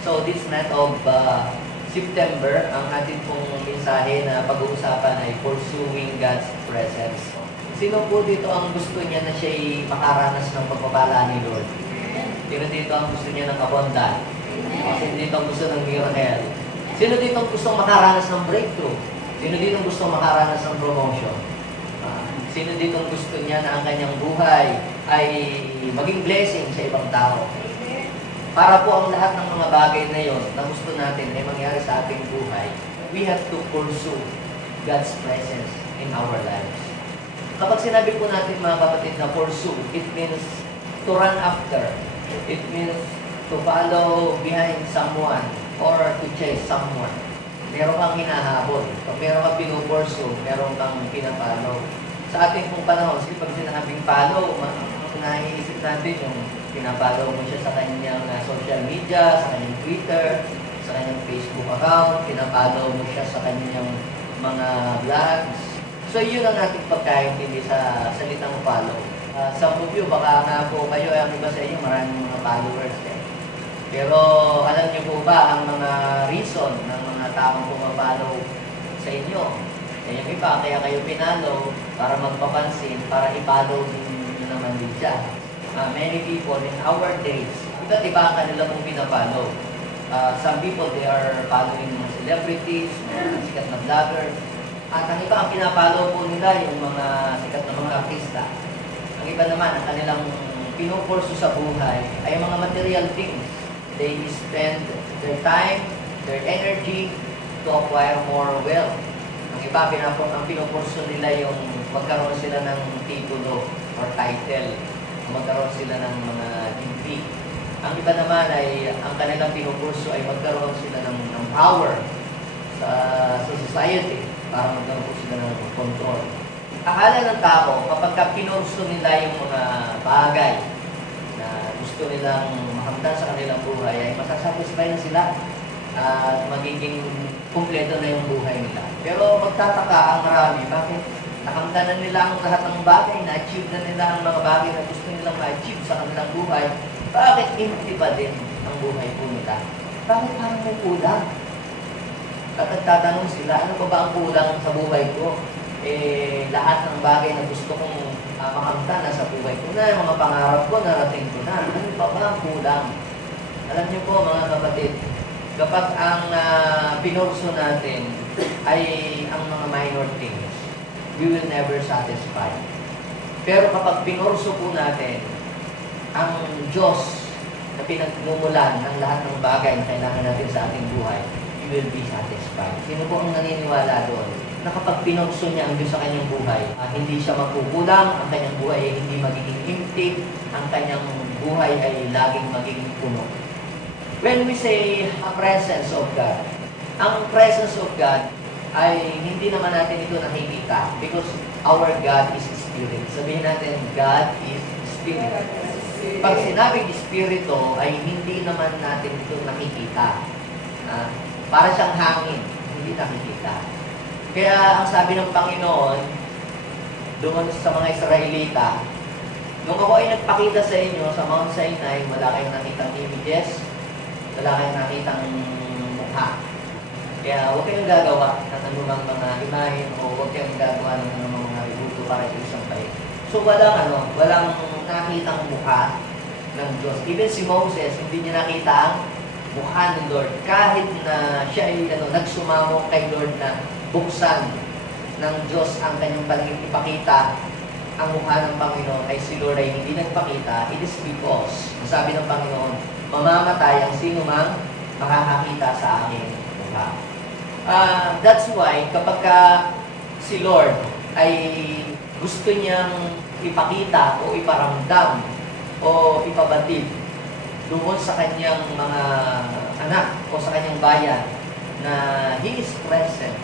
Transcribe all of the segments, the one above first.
So this month of September, ang ating pong mensahe na pag-uusapan ay Pursuing God's Presence. Sino po dito ang gusto niya na siya'y makaranas ng pagpapala ni Lord? Sino dito ang gusto niya ng abundant? Sino dito ang gusto ng miracle? Sino dito ang gusto makaranas ng breakthrough? Sino dito ang gusto makaranas ng promotion? Sino dito ang gusto niya na ang kanyang buhay ay maging blessing sa ibang tao? Para po ang lahat ng mga bagay na yon na gusto natin ay mangyari sa ating buhay, we have to pursue God's presence in our lives. Kapag sinabi po natin mga kapatid na pursue, it means to run after. It means to follow behind someone or to chase someone. Meron kang hinahabol. Pag meron kang pinupursue, meron kang pinapalo. Sa ating pong panahon, pag sinabing follow, naiisip natin yung pinapalo mo siya sa kanyang social media, sa kanyang Twitter, sa kanyang Facebook account, pinapalo mo siya sa kanyang mga vlogs. So yun ang ating pagkaintindi sa salitang follow. Some of you, baka nga po kayo, ang iba sa inyo, maraming mga followers eh. Pero alam niyo po ba ang mga reason ng mga taong pumapalo sa inyo? Yung iba, kaya kayo pinalo para magpapansin, para i-follow nyo naman din siya. Many people in our days, iba't iba ang kanila pong pinapalo. Some people, they are following mga celebrities, mga sikat na vlogger. At ang iba, ang pinapalo po nila yung mga sikat na mga artista. Ang iba naman, ang kanilang pinupurso sa buhay ay mga material things. They spend their time, their energy to acquire more wealth. Ang iba, ang pinupurso nila yung magkaroon sila ng titulo or title. Magkaroon sila ng mga degree. Ang iba naman ay, ang kanilang pinupurso ay magkaroon sila ng power sa society para magkaroon po sila ng control. Akala ng tao, kapag pinurso nila yung mga bagay na gusto nilang makamtan sa kanilang buhay, ay masasatisfy na sila at magiging kumpleto na yung buhay nila. Pero magtataka ang marami, bakit nakamdanan nila ang lahat ng bagay, na-achieve na nila ang mga bagay na gusto nilang ma-achieve sa kanilang buhay, bakit empty pa din ang buhay po nila? Bakit parang may kulang? Kapag tatanong sila, ano pa ba ang kulang sa buhay ko? Lahat ng bagay na gusto kong makamtan na sa buhay ko na, yung mga pangarap ko, narating ko na. Ano pa ba ang kulang? Alam niyo po mga kapatid, kapag ang pinurso natin ay ang mga minor things, we will never satisfy. Pero kapag pinurso po natin ang Diyos na pinagmumulan ng lahat ng bagay na kailangan natin sa ating buhay, we will be satisfied. Sino po ang naniniwala doon? Na kapag pinurso niya ang Diyos sa kanyang buhay, hindi siya magkukulang, ang kanyang buhay ay hindi magiging empty, ang kanyang buhay ay laging magiging puno. When we say a presence of God, ang presence of God ay hindi naman natin ito nakikita because our God is Spirit. Sabihin natin, God is Spirit. Pag sinabing Espiritu ay hindi naman natin ito nakikita. Para siyang hangin, hindi nakikita. Kaya ang sabi ng Panginoon, doon sa mga Israelita, nung ako ay nagpakita sa inyo sa Mount Sinai, wala kayong nakitang images, wala kayong nakitang mukha. Kaya huwag kayong gagawa ng anumang mga imahin o huwag kayong gagawa ng anumang mga ributo para sa isang palit. So walang nakitang mukha ng Diyos. Even si Moses, hindi niya nakita ang mukha ng Lord. Kahit na siya ay nagsumamo kay Lord na buksan ng Diyos ang kanyang paningin ipakita ang mukha ng Panginoon ay si Lord ay hindi nagpakita. It is because, sabi ng Panginoon, mamamatay ang sino mang makakakita sa aking mukha. That's why, kapag si Lord ay gusto niyang ipakita o iparamdam o ipabatid doon sa kanyang mga anak o sa kanyang bayan na He is present,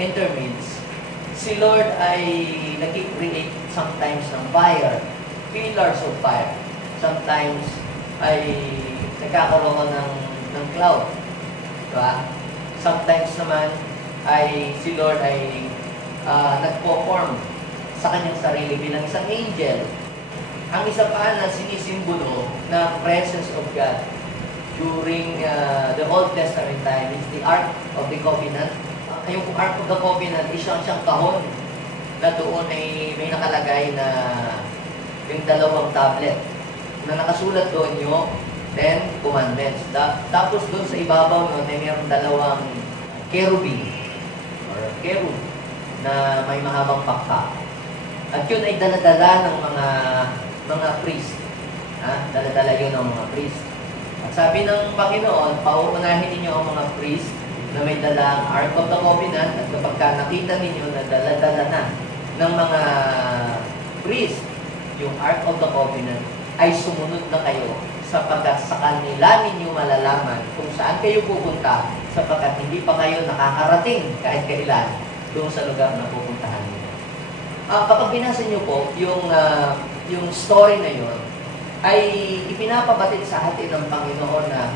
intermeans, si Lord ay nag-create sometimes ng fire, pillars of fire. Sometimes ay nagkakaroon ng cloud. Diba? Sometimes naman ay si Lord ay nagpo-form sa kanyang sarili bilang isang angel. Ang isa pa na sinisimbolo na presence of God during Old Testament time is the Ark of the Covenant. Yung Ark of the Covenant, siyang kahon na doon ay may nakalagay na yung dalawang tablet na nakasulat doon yung 10 Commandments. Tapos doon sa ibabaw nun ay mayroong dalawang cherubim or cherub na may mahabang pakpak. At yun ay daladala ng mga priest. Daladala yun ng mga priest. At sabi ng Panginoon, pauunahin ninyo ang mga priest na may dalang Ark of the Covenant, at kapag nakita ninyo na daladala na ng mga priest yung Ark of the Covenant, ay sumunod na kayo sapagkat sa kanila ninyo malalaman kung saan kayo pupunta sapagkat hindi pa kayo nakakarating kahit kailan doon sa lugar na pupuntahan niyo. Kapag binasa niyo po yung story na yun, ay ipinapabatid sa atin ng Panginoon na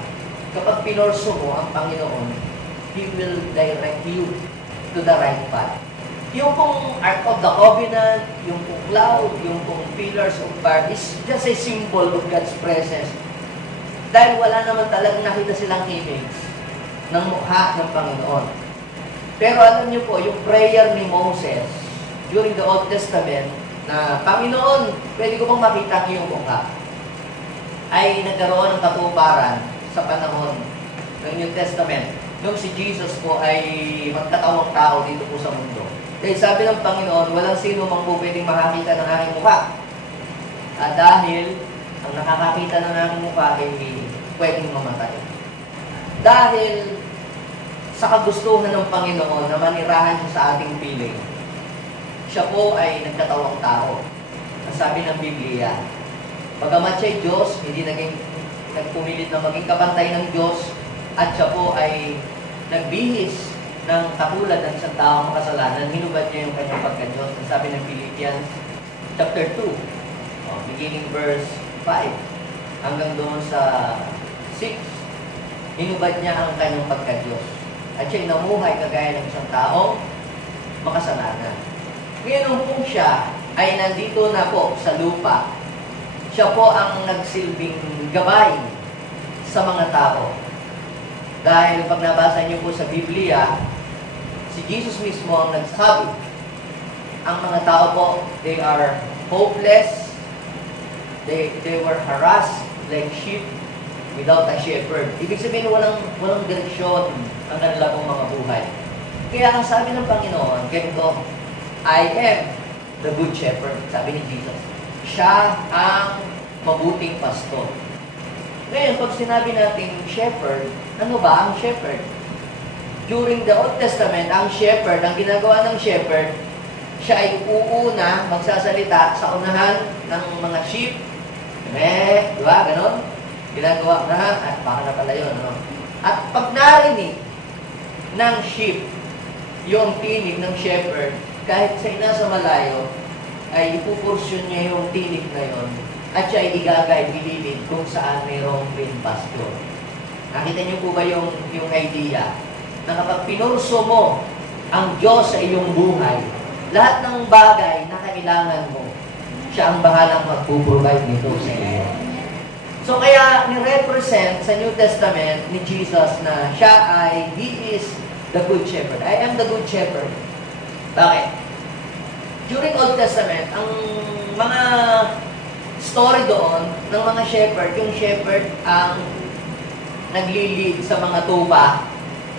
kapag pinorso mo ang Panginoon, He will direct you to the right path. Yung pong Ark of the Covenant, yung pong cloud, yung pong pillars of fire is just a symbol of God's presence. Dahil wala naman talagang nakita silang image ng mukha ng Panginoon. Pero alam niyo po, yung prayer ni Moses during the Old Testament na, Panginoon, pwede ko bang makita ang iyong mukha? Ay nagkaroon ng katuparan sa panahon ng New Testament nung si Jesus po ay magkatawang tao dito po sa mundo. Dahil sabi ng Panginoon, walang sino mang po pwedeng makakita ng aking mukha. Dahil ang nakakakita ng aking mukha ay pwedeng mamatay. Dahil sa kagustuhan ng Panginoon na manirahan siya sa ating piling, siya po ay nagkatawang tao. Ang sabi ng Biblia, bagamat siya'y Diyos, hindi nagpumilit na maging kapantay ng Diyos, at siya po ay nagbihis ng katulad ng isang taong makasalanan, hinubad niya yung kanyang pagka-Diyos. Ang sabi ng Philippians chapter 2, beginning verse 5, hanggang doon sa 6, hinubad niya ang kanyang pagka-Diyos. At siya'y namuhay kagaya ng isang taong makasalanan. Ngayon nung po siya ay nandito na po sa lupa, siya po ang nagsilbing gabay sa mga tao. Dahil pag nabasa niyo po sa Biblia, si Jesus mismo ang nagsabi, ang mga tao po, they are hopeless, they were harassed like sheep without a shepherd. Ibig sabihin, walang direksyon ang kanila pong mga buhay. Kaya ang sabi ng Panginoon, ganito, I am the good shepherd, sabi ni Jesus. Siya ang mabuting pastor. Ngayon, pag sinabi natin shepherd, ano ba ang shepherd? During the Old Testament, ang shepherd, ang ginagawa ng shepherd, siya ay uuna magsasalita sa unahan ng mga sheep. Di ba? Ganon? Ginagawa na, at baka na pala yun. Ano? At pag narinig ng sheep, yung tinig ng shepherd, kahit sa inasa malayo, ay ipupursyon niya yung tinig na yon at siya ay igagay, ililid kung saan mayroong green pasture. Nakita niyo po ba yung idea? Na kapag pinurso mo ang Diyos sa iyong buhay, lahat ng bagay na kailangan mo, siya ang bahalang magpuprovide nito sa iyo. So kaya ni-represent sa New Testament ni Jesus na siya ay, He is the Good Shepherd. I am the Good Shepherd. Bakit? During Old Testament, ang mga story doon ng mga shepherd, yung shepherd ang naglilid sa mga tupa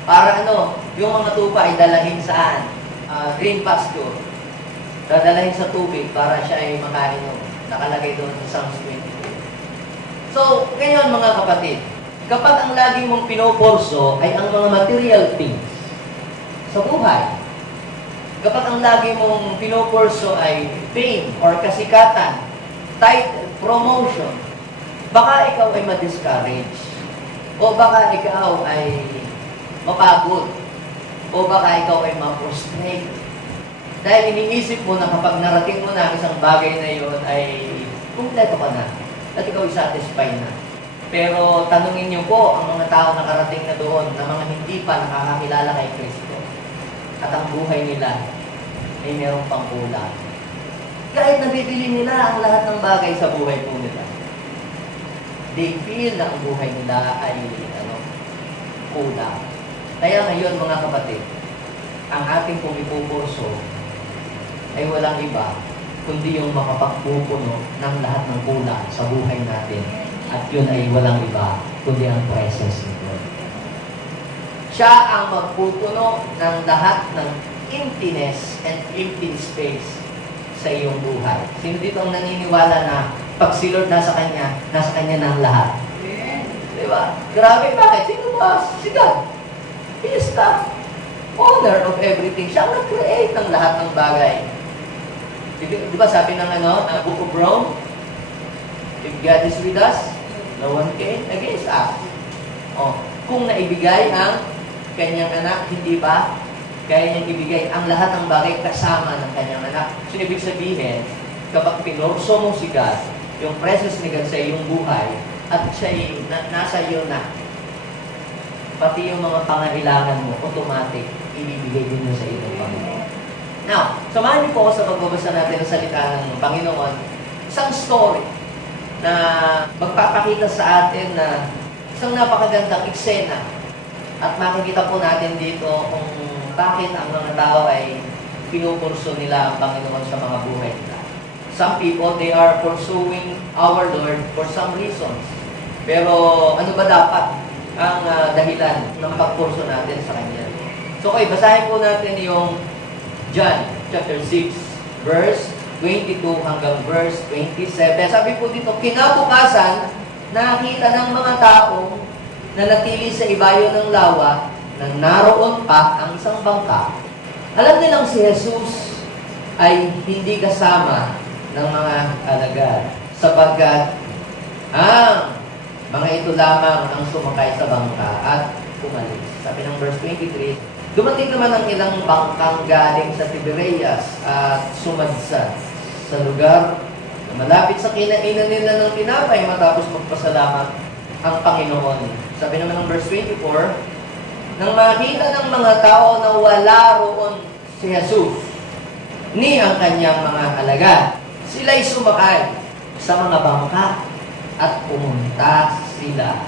para yung mga tupa ay dalahin saan? Green pasture. Dadalahin sa tubig para siya ay makainom. Nakalagay doon sa Psalms 22. So, ngayon mga kapatid, kapag ang lagi mong pinoporso ay ang mga material things sa buhay, kapag ang lagi mong pinoporso ay fame or kasikatan, title, promotion, baka ikaw ay ma-discourage, o baka ikaw ay mapagod, o baka ikaw ay ma-frustrate. Dahil iniisip mo na kapag narating mo na isang bagay na yun ay kumpleto ka na, at ikaw ay satisfied na. Pero tanungin niyo po ang mga tao nakarating na doon na mga hindi pa nakakakilala kay Kristo at ang buhay nila ay mayroong pangkulang. Kahit nabibili nila ang lahat ng bagay sa buhay po nila, they feel na ang buhay nila ay kulang. Kaya ngayon mga kapatid, ang ating pong ipupurso ay walang iba, kundi yung makapagpupuno ng lahat ng kulang sa buhay natin. At yun ay walang iba, kundi ang presence ni God. Siya ang magpupuno ng lahat ng emptiness and empty space sa iyong buhay. Sino dito ang naniniwala na pag si Lord nasa Kanya na ang lahat? Diba? Grabe, bakit? Sino ba? Si God. He is the owner of everything. Siya ang nag-create ng lahat ng bagay. Di ba sabi ng Book of Rome, if God is with us, no one can against us. Kung naibigay ang kanyang anak, hindi ba kaya niyang ibigay ang lahat ng bagay kasama ng kanyang anak? So, ibig sabihin, kapag pinorso mo si God, yung presence ni God sa iyong buhay, at siya nasa iyo na, pati yung mga pangailangan mo, automatic, ibibigay din mo sa iyo ng Panginoon. Now, samahan niyo po ako sa pagbabasa natin ng salita ng Panginoon, isang story na magpapakita sa atin na isang napakagandang eksena. At makikita po natin dito kung bakit ang mga tao ay pinupurso nila ang Panginoon sa mga buhay nila. Some people, they are pursuing our Lord for some reasons. Pero ano ba dapat ang dahilan ng pagpurso natin sa Kanya? So, okay, basahin po natin yung John chapter 6, verse 22 hanggang verse 27. Sabi po dito, kinabukasan, nakita ng mga tao na natili sa ibayo ng lawa na naroon pa ang isang bangka. Alam nilang si Jesus ay hindi kasama ng mga alagad sapagkat ang mga ito lamang ang sumakay sa bangka at umalis. Sabi ng verse 23, dumating naman ang ilang bangkang galing sa Tiberias at sumadsad sa lugar na malapit sa kinainan nila ng tinapay matapos magpasalamat ang Panginoon. Sabi naman ng verse 24, nang makita ng mga tao na wala roon si Jesus, ni ang kanyang mga alagad, sila'y sumakay sa mga bangka at pumunta sila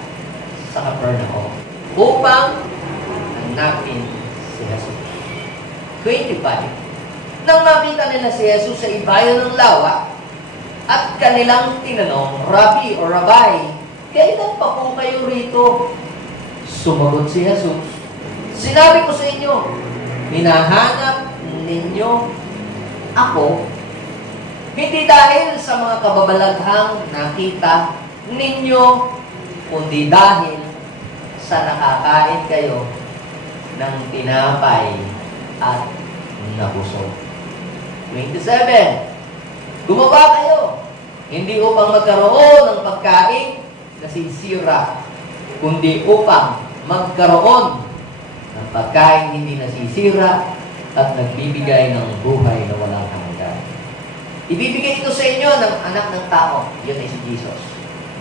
sa Capernaum upang hanapin si Jesus. 25. Nang makita nila si Jesus sa ibayo ng lawa at kanilang tinanong, Rabbi o Rabbi, kailan pa po kayo rito? Sumagot si Jesus, sinabi ko sa inyo, hinahanap ninyo ako, hindi dahil sa mga kababalaghang nakita ninyo, kundi dahil sa nakakain kayo ng tinapay at nabusog. 27. Gumawa kayo, hindi upang magkaroon ng pagkain na sisira, kundi upang magkaroon ng pagkain hindi nasisira at nagbibigay ng buhay na walang hanggan. Ibibigay ito sa inyo ng anak ng tao. Yun ay si Jesus.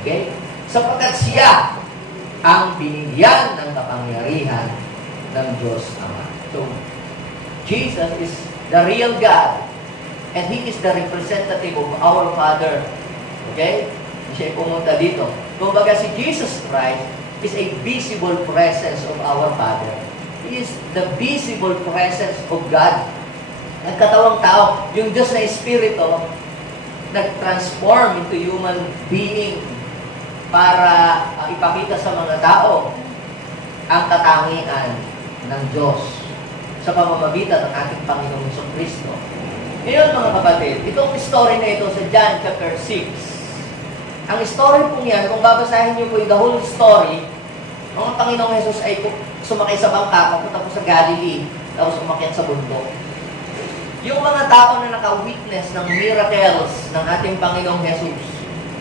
Okay? Sapagkat siya ang binigyan ng kapangyarihan ng Diyos Ama. So, Jesus is the real God and He is the representative of our Father. Okay? Siya pumunta dito. Kumbaga si Jesus Christ is a visible presence of our Father. He is the visible presence of God. Nagkatawang tao, yung Diyos na Espiritu, nag-transform into human being para ipakita sa mga tao ang katangian ng Diyos sa pamamagitan ng ating Panginoong Jesucristo. Ngayon mga kapatid, itong story na ito sa John chapter 6. Ang story pong yan, kung babasahin niyo po yung the whole story, ang Panginoong Jesus ay sumakay sa bangka, papunta po sa Galilee, tapos umakyat sa bundok. Yung mga tao na naka-witness ng miracles ng ating Panginoong Jesus,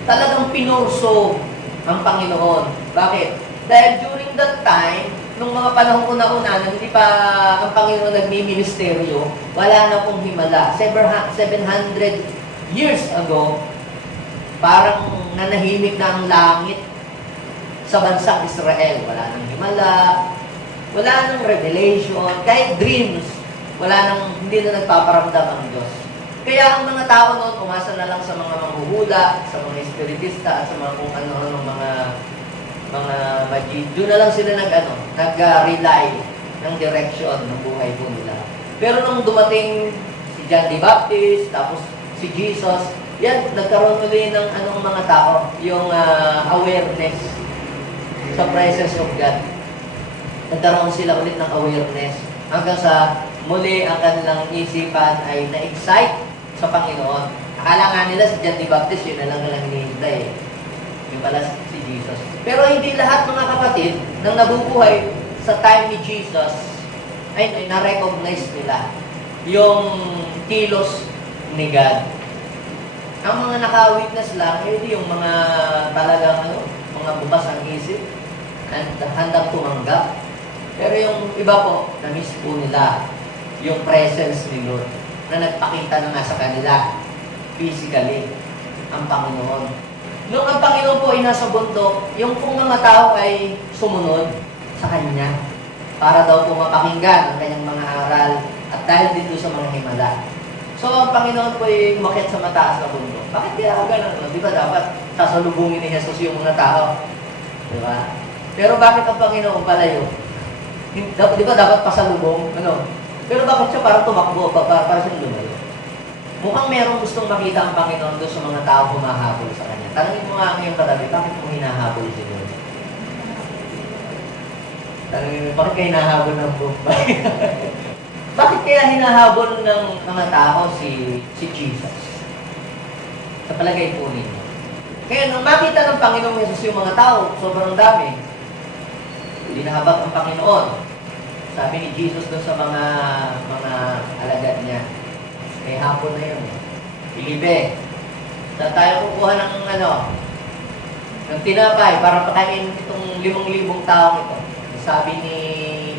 talagang pinurso ang Panginoon. Bakit? Dahil during that time, nung mga panahon una-una, na hindi pa ang Panginoon nagmi-ministeryo, wala na pong himala. 700 years ago, parang nanahimik na ang langit sa bansang Israel. Wala nang himala, wala nang revelation, kahit dreams, hindi na nagpaparamdam ang Diyos. Kaya ang mga tao noon, umasa na lang sa mga manghuhula, sa mga espiritista, at sa mga kung ano-ano mga mga magi. Doon na lang sila nag-rely ng direction ng buhay po nila. Pero nung dumating si John the Baptist, tapos si Jesus, yan, nagkaroon ulit ng mga tao, yung awareness sa presence of God. Nagkaroon sila ulit ng awareness hanggang sa muli ang kanilang isipan ay na-excite sa Panginoon. Akala nga nila si John the Baptist, yun na lang nilang hinihintay. Yung pala si Jesus. Pero hindi lahat mga kapatid nang nabubuhay sa time ni Jesus ay na-recognize nila yung kilos ni God. Ang mga naka-witness lang, hindi yung mga talagang mga bukas ang isip at handang tumanggap. Pero yung iba po, na-miss po nila yung presence ni Lord na nagpakita na nga sa kanila physically ang Panginoon. Nung ang Panginoon po ay nasa bundok, yung pong mga tao ay sumunod sa Kanya para daw po mapakinggan ang Kanyang mga aral at dahil dito sa mga himala. So, ang Panginoon po ay umakyat sa mataas na bundok. Bakit kaya ganun? Di ba dapat sasalubungin ni Jesus yung mga tao? Di ba? Pero bakit ang Panginoon palayo? Di ba dapat pasalubong? Pero bakit siya parang tumakbo? Para siyang lumayo? Mukhang merong gustong makita ang Panginoon doon sa mga tao humahabol sa Kanya. Tanungin mo nga ang iyong katabi, bakit mo hinahabol si Lord? Tanungin mo, bakit kayo hinahabol ng bumbay? Bakit kaya hinahabol ng mga tao si Jesus? Sa palagay po ninyo. Kaya nung makita ng Panginoong Jesus yung mga tao, sobrang dami. Dinahabak ang Panginoon. Sabi ni Jesus doon sa mga alagad niya, may hapon na yun. Filipe, saan tayo kukuha ng tinapay para pakainin itong 5,000 taong ito? Sabi ni,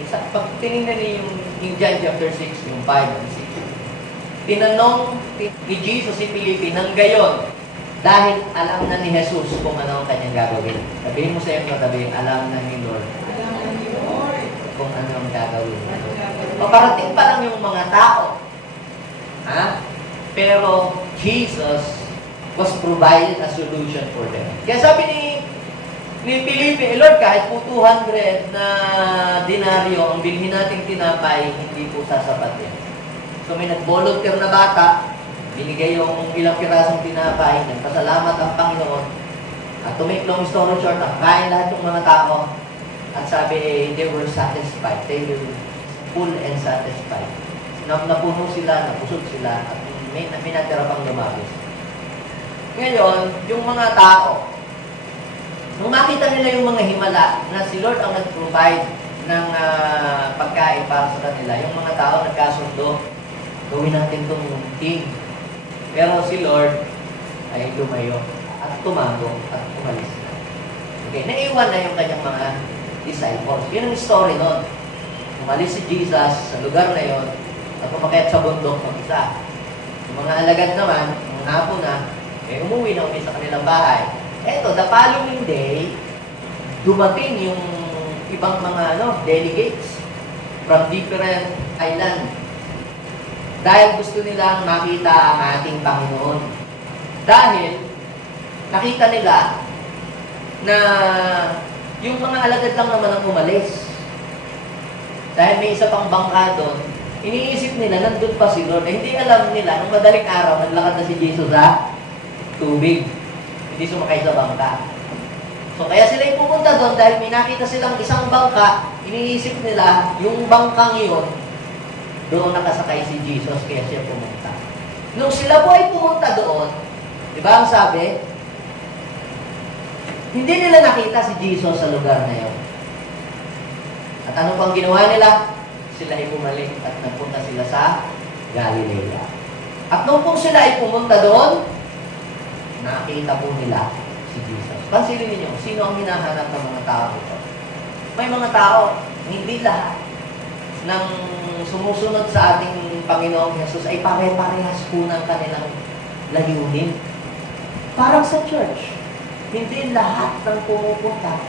pag tinignan niyo yung John chapter 6, yung 5 and 6, tinanong ni Jesus si Filipe ng gayon, dahil alam na ni Jesus kung ano ang kanyang gagawin. Sabihin mo sa iyong katabi, alam na ni Lord kung ano ang gagawin. O parating pa lang yung mga tao. Pero Jesus was provided a solution for them. Kaya sabi ni Filipe, Lord, kahit po 200 na denaryo ang bilhin nating tinapay, hindi po sasapat yan. So may nag-volunteer na bata, binigay yung ilang pirasong tinapay, nagpasalamat ang Panginoon, at to make long story short, kain lahat yung mga tao, at sabi, they were satisfied. They were full and satisfied. Napuno sila, napusog sila, at may natira pang lumabis. Ngayon, yung mga tao, nung makita nila yung mga himala na si Lord ang nag-provide ng pagkain para sa kanila, yung mga tao nagkasundo, gawin natin itong king. Pero si Lord ay lumayo at tumago at umalis na. Okay, naiwan na yung kanyang mga disciples. Yun ang story nun. Umalis si Jesus sa lugar na yon at umakyat sa bundok ng isa. Yung mga alagad naman, nung hapon na, umuwi na ulit sa kanilang bahay. Eto, the following day, dumating yung ibang mga delegates from different island. Dahil gusto nilang makita ang ating Panginoon. Dahil nakita nila na yung mga alagad lang naman ang umalis. Dahil may isa pang bangka doon, iniisip nila, nandun pa si Lord. Hindi alam nila, nung madaling araw, naglakad na si Jesus sa tubig. Hindi sumakay sa bangka. So, kaya sila yung pumunta doon dahil may nakita silang isang bangka, iniisip nila, yung bangkang yun, doon nakasakay si Jesus, kaya siya pumunta. Nung sila po ay pumunta doon, di ba ang sabi? Hindi nila nakita si Jesus sa lugar na yun. At ano pang ginawa nila? Sila ay bumalik at nagpunta sila sa Galilea. At nung po sila ay pumunta doon, nakita po nila si Jesus. Pansinin niyo, sino ang hinahanap ng mga tao ito? May mga tao, hindi lahat ng sumusunod sa ating Panginoong Jesus ay pare-parehas po ng kanilang layunin. Parang sa church, hindi lahat ng pumupunta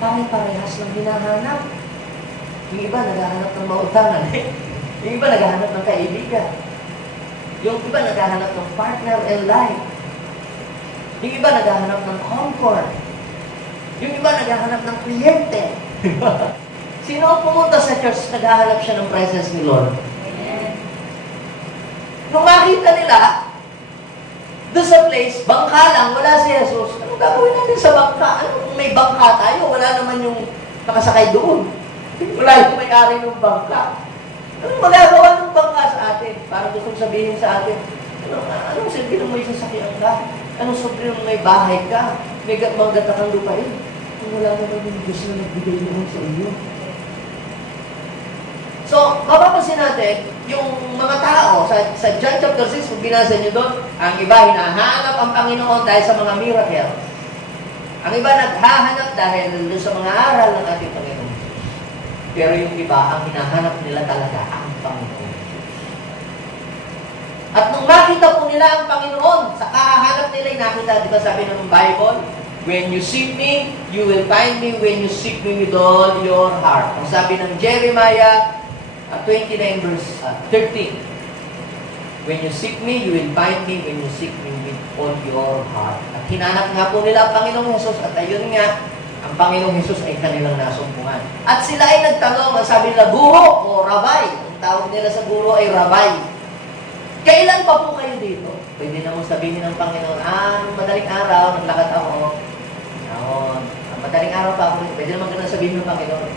pare-parehas ng hinahanap. Yung iba naghahanap ng mautangan. Yung iba naghahanap ng kaibigan. Yung iba naghahanap ng partner in life. Yung iba naghahanap ng comfort. Yung iba naghahanap ng kliyente. Sino ang pumunta sa church, naghahanap siya ng presence ni Lord? Nung makita nila, doon sa place, bangka lang, wala si Jesus. Anong gagawin natin sa bangka? Anong may bangka tayo? Wala naman yung nakasakay doon. Wala yung may-ari ng bangka. Anong magagawa ng bangka sa atin? Parang gustong sabihin sa atin, anong silbi ng may sasakyan ka? Anong silbi ng may bahay ka? May mga kang lupain? Kung wala naman yung Diyos na nagbigay naman sa iyo. So, mapapansin natin, yung mga tao, sa John chapter 6, kung binasa nyo doon, ang iba hinahanap ang Panginoon dahil sa mga miracles. Ang iba naghahanap dahil doon sa mga aral ng ating Panginoon. Pero yung iba, ang hinahanap nila talaga ang Panginoon. At nung makita po nila ang Panginoon, sa kahahanap nila, nakita, di ba sabi ng Bible, when you seek me, you will find me when you seek me with all your heart. Ang sabi ng Jeremiah 29 verse 13. When you seek me, you will find me when you seek me with all your heart. At hinanap nga po nila ang Panginoong Jesus at ayun nga, ang Panginoong Jesus ay kanilang nasumpungan. At sila ay nagtanong, ang sabi nila, guro o rabay. Ang tawag nila sa guro ay rabay. Kailan pa po kayo dito? Pwede na mong sabihin ng Panginoon, nung madaling araw, naglakad ako. Madaling araw pa ako. Pwede naman ganun sabihin ng Panginoon.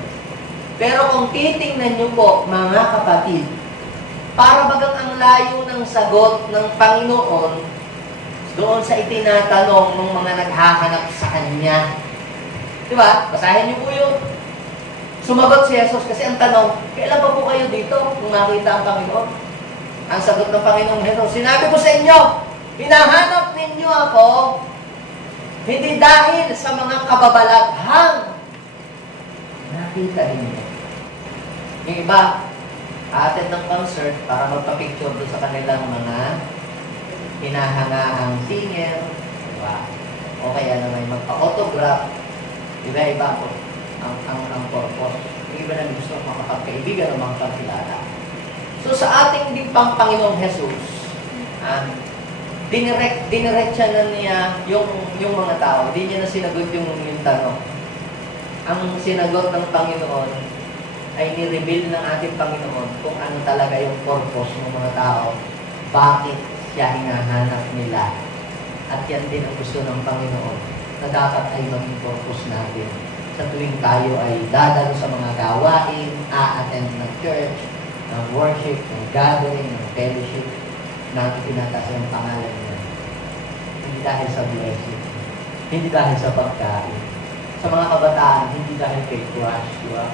Pero kung titingnan nyo po, mga kapatid, para bagang ang layo ng sagot ng Panginoon doon sa itinatanong ng mga naghahanap sa Kanya. Diba? Basahin nyo po yun. Sumagot si Jesus kasi ang tanong, kailan pa po kayo dito kung makita ang Panginoon? Ang sagot ng Panginoong Jesus, sinabi ko sa inyo, hinahanap ninyo ako hindi dahil sa mga kababalaghang nakita ninyo. Yung iba, attend ng concert para magpa-picture doon sa kanilang mga hinahangahang singer, diba? O kaya naman magpa-autograph, iba-iba po ang purpose. Yung iba na gusto makakapaibigan o makakakilala. So sa ating din pang Panginoong Jesus, diniretsa na niya yung mga tao. Hindi niya na sinagot yung tanong. Ang sinagot ng Panginoon ay ni-reveal ng ating Panginoon kung ano talaga yung purpose ng mga tao, bakit siya hinahanap nila. At yan din ang gusto ng Panginoon na dapat ay maging purpose natin. Sa tuwing tayo ay dadalo sa mga gawain, a-attend ng church, ng worship, ng gathering, ng fellowship, na pinataas ang pangalan niya. Hindi dahil sa blessing, hindi dahil sa pagkain. Sa mga kabataan, hindi dahil kay crush, diba?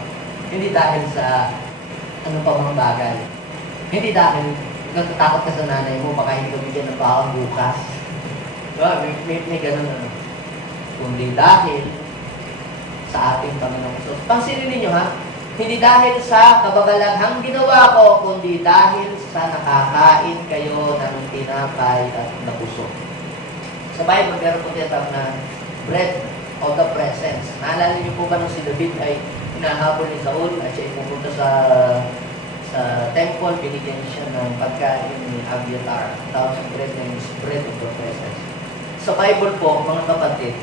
Hindi dahil sa ano pa mga bagay. Hindi dahil natatakot ka sa nanay mo, baka hindi ka bigyan ng baon bukas. Diba? May ganun ano. Kundi dahil sa ating Panginoong Hesus. Pansinin ninyo ha, hindi dahil sa kababalaghang ginawa ko, kundi dahil sa nakakain kayo ng tinapay at nabusog. Sa Bible, meron po tinatawag na bread of the presence. Naalala niyo po ba nung si David ay hinahabol ni Saul at siya pupunta sa temple, binigyan siya ng pagkain ni Abiathar. Tawag sa bread na yung bread of the presence. Sa Bible po, mga kapatid,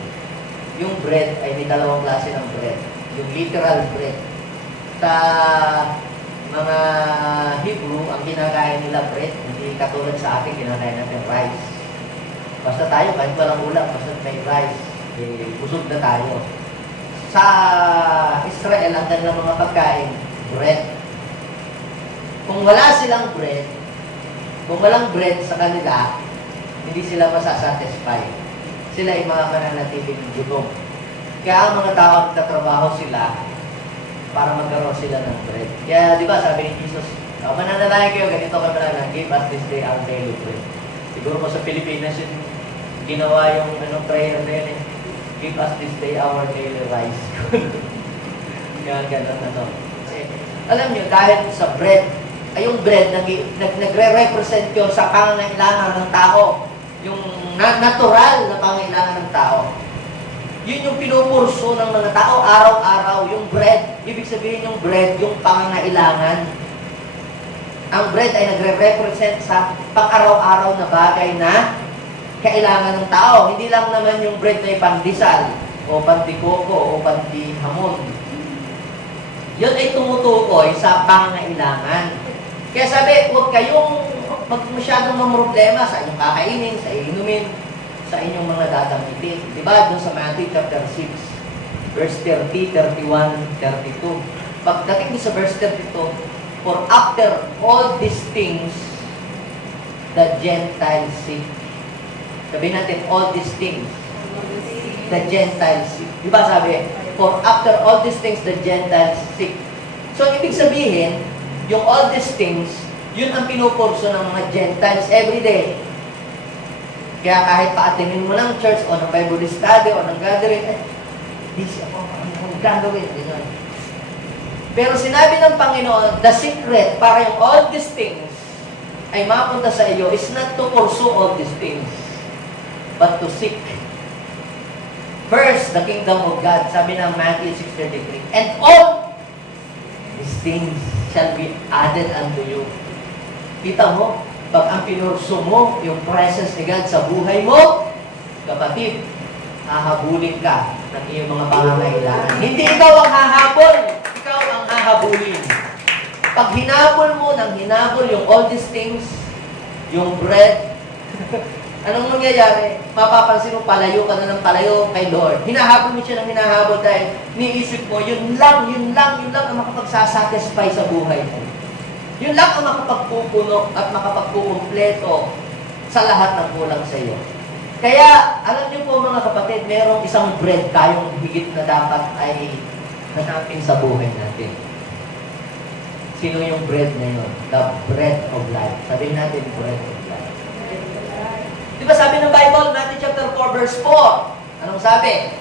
yung bread ay may dalawang klase ng bread. Yung literal bread. Sa mga Hebrew, ang kinakain nila bread, hindi katulad sa atin, kinakain natin rice. Basta tayo, kahit walang ulam, basta may rice, busog na tayo. Sa Israel, ang kanilang mga pagkain, bread. Kung wala silang bread, kung walang bread sa kanila, hindi sila masasatisfy. Sila ay mga mananatiling gutom. Kaya ang mga tao nagtatrabaho sila para magkaroon sila ng bread. Kaya di ba sabi ni Jesus, mananalangin kayo, ganito ka mananalangin, give us this day our daily bread. Siguro mo sa Pilipinas yung ginawa yung prayer na yun, give us this day our daily rice. Kaya gano'n Kasi, alam nyo, dahil sa bread, ay yung bread, nagre-represent yun sa pangangailangan ng tao. Yung natural na pangangailangan ng tao. Yun yung pinupurso ng mga tao araw-araw, yung bread. Ibig sabihin yung bread, yung pangangailangan. Ang bread ay nagre-represent sa pang-araw-araw na bagay na kailangan ng tao. Hindi lang naman yung bread na ipandisal. o pantikoko o pantihamon. Yun ay tumutukoy sa pangangailangan. Kaya sabi, huwag kayong masyadong mamroblema sa inyong kakainin, sa inumin, sa inyong mga dadamitin. Diba? Doon sa Matthew chapter 6, verse 30, 31, 32. Pagdating sa verse 32, for after all these things, the Gentiles seek. Sabi natin, all these things, the Gentiles seek. Diba sabi, for after all these things, the Gentiles seek. So, ibig sabihin, yung all these things, yun ang pinupurso ng mga Gentiles every day. Kaya kahit pa-attendin mo ng church o ng Bible study o ng gathering, busy ako, ang gagawin. Ganyan. Pero sinabi ng Panginoon, the secret para yung all these things ay mapunta sa iyo is not to pursue all these things, but to seek first the kingdom of God. Sabi ng Matthew 6:33, and all these things shall be added unto you. Kita mo, pag ang pinurso mo, yung presence ni God sa buhay mo, kapatid, hahabulin ka ng iyong mga pangangailangan. Hindi ikaw ang hahabol, ikaw ang hahabulin. Pag hinabol mo ng hinabol yung all these things, yung bread, anong mangyayari? Mapapansin mo, palayo ka na ng palayo kay Lord. Hinahabol mo siya ng hinahabol dahil niisip mo, yun lang ang makapagsasatisfy sa buhay mo. Yun lang ang makapagpupuno at makapagpukumpleto sa lahat ng kulang sa iyo. Kaya, alam niyo po mga kapatid, merong isang bread tayong higit na dapat ay hanapin sa buhay natin. Sino yung bread na yun? The bread of life. Sabihin natin, bread of life. Di ba sabi ng Bible, Matthew chapter 4, verse 4? Anong sabi?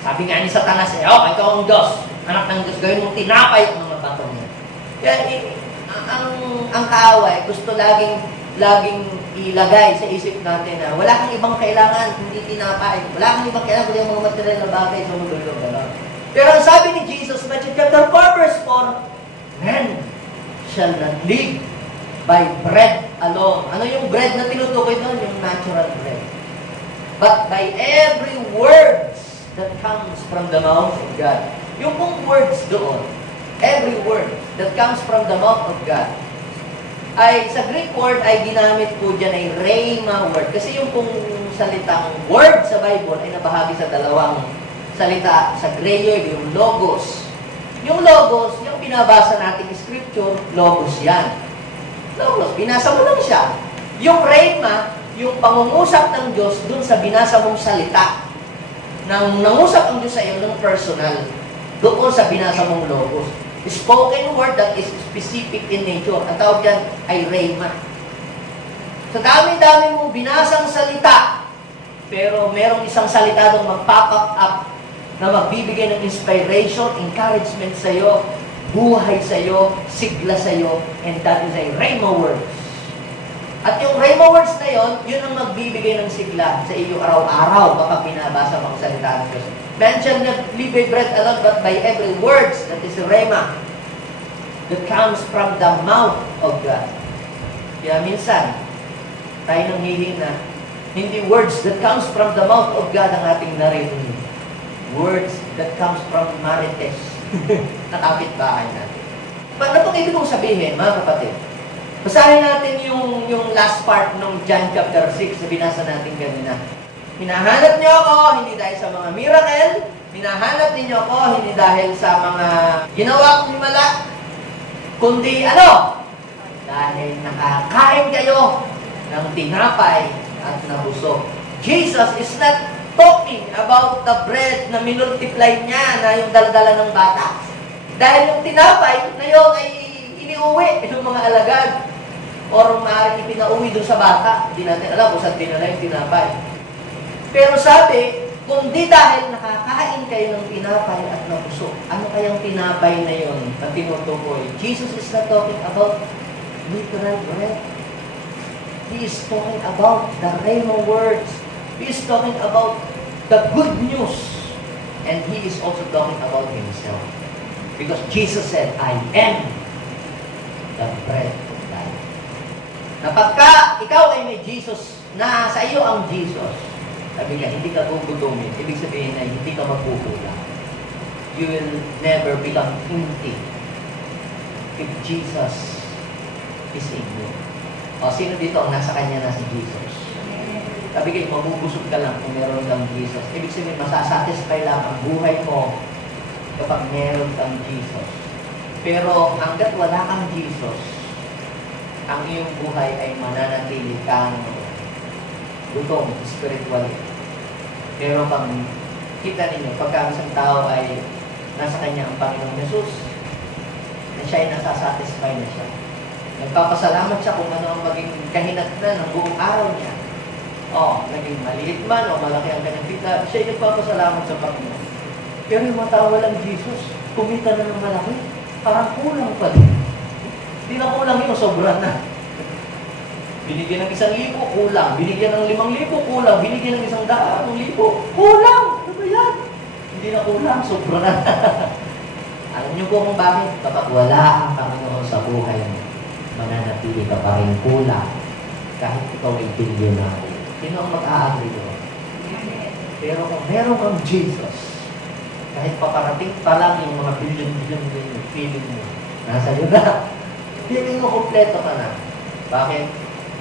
Sabi nga ni Satanas, ikaw ang Diyos. Anak ng Diyos, gawin mong tinapay ang mga bato niya. Kaya, ang kaaway, gusto laging ilagay sa isip natin na wala kang ibang kailangan, hindi tinapay. Wala kang ibang kailangan, kundi ang mga material na bagay sa mundo. Pero ang sabi ni Jesus, Matthew chapter 4, verse 4, man shall not live by bread alone. Ano yung bread na tinutukoy doon? Yung natural bread. But by every words that comes from the mouth of God. Yung pong words doon, every word that comes from the mouth of God, ay sa Greek word ay ginamit po dyan ay rhema word. Kasi yung pong salitang word sa Bible ay nabahagi sa dalawang salita. Sa Grego, yung logos. Yung logos, yung binabasa natin scripture, logos yan. Logos, binasa mo lang siya. Yung rhema, yung pangungusap ng Diyos dun sa binasa mong salita. Nang nangusap ang Diyos sa iyo ng personal, doon sa binasa mong logos. Spoken word that is specific in nature. Ang tawag yan ay rhema. Sa dami-dami mong binasang salita, pero merong isang salita doon mag-pop up na magbibigay ng inspiration, encouragement sa iyo, buhay sa iyo, sigla sa iyo, and that is a rhema words. At yung rhema words na yon, yun ang magbibigay ng sigla sa iyo araw-araw kapag binabasa mong salita ng Diyos. Mention not live by bread alone, but by every words that is rhema that comes from the mouth of God. Kaya minsan, tayo nang hihina, hindi words that comes from the mouth of God ang ating narinig. Words that comes from Marites na kapitbahay natin. Ano pong ibig kong sabihin, mga kapatid? Basahin natin yung last part ng John chapter 6 na binasa natin kanina. Hinahanap niyo ako, hindi dahil sa mga miracle. Hinahanap niyo ako, hindi dahil sa mga ginawa kong himala. Kundi ano? Dahil nakakain kayo ng tinapay at nabusog. Jesus is not talking about the bread na minultiply niya na yung dala-dala ng bata. Dahil yung tinapay na yun ay iniuwi ng mga alagad. Or maaaring ipinauwi doon sa bata. Hindi natin alam kung saan dinala yung tinapay. Pero sabi, kundi dahil nakakain kayo ng tinapay at nabusog, ano kayang tinapay na yun na tinutukoy? Jesus is not talking about literal bread. He is talking about the rhema words. He is talking about the good news. And He is also talking about Himself. Because Jesus said, I am the bread of life. Na pagka ikaw ay may Jesus, na sa iyo ang Jesus, Sabi nga, hindi ka gugutumin. Ibig sabihin na hindi ka magkukulang. You will never become empty if Jesus is in you. O, sino dito ang nasa kanya na si Jesus? Sabi kayo, mabubusog ka lang kung meron kang Jesus. Ibig sabihin, masasatisfy lang ang buhay mo kapag meron kang Jesus. Pero hanggat wala kang Jesus, ang iyong buhay ay mananatili kang gutom spiritually. Pero pag kita ninyo, pagka isang tao ay nasa kanya ang Panginoong Jesus, na siya ay nasasatisfy na siya. Nagpapasalamat siya kung ano ang maging kahinatnan ng buong araw niya. O, naging maliit man o malaki ang kanyang kita, siya ay nagpapasalamat sa Panginoon. Pero yung mga tao walang Jesus, kumita na ng malaki, parang kulang pa din. Hindi na kulang yun, sobra na. Binigyan ng 1,000, kulang. Binigyan ng 5,000, kulang. Binigyan ng 100,000, kulang. Ano ba yan? Hindi na kulang, sobra na. Alam niyo po kung bakit? Kapag wala ang Panginoon sa buhay mo, mananatili ka pa rin kulang. Kahit ikaw ay bilyonary. Sino ang mag-a-agree doon? Pero kung meron kang Jesus, kahit paparating pa lang yung mga billion-billion yung feeling mo, nasa iyo na. Feeling mo kompleto ka na. Bakit?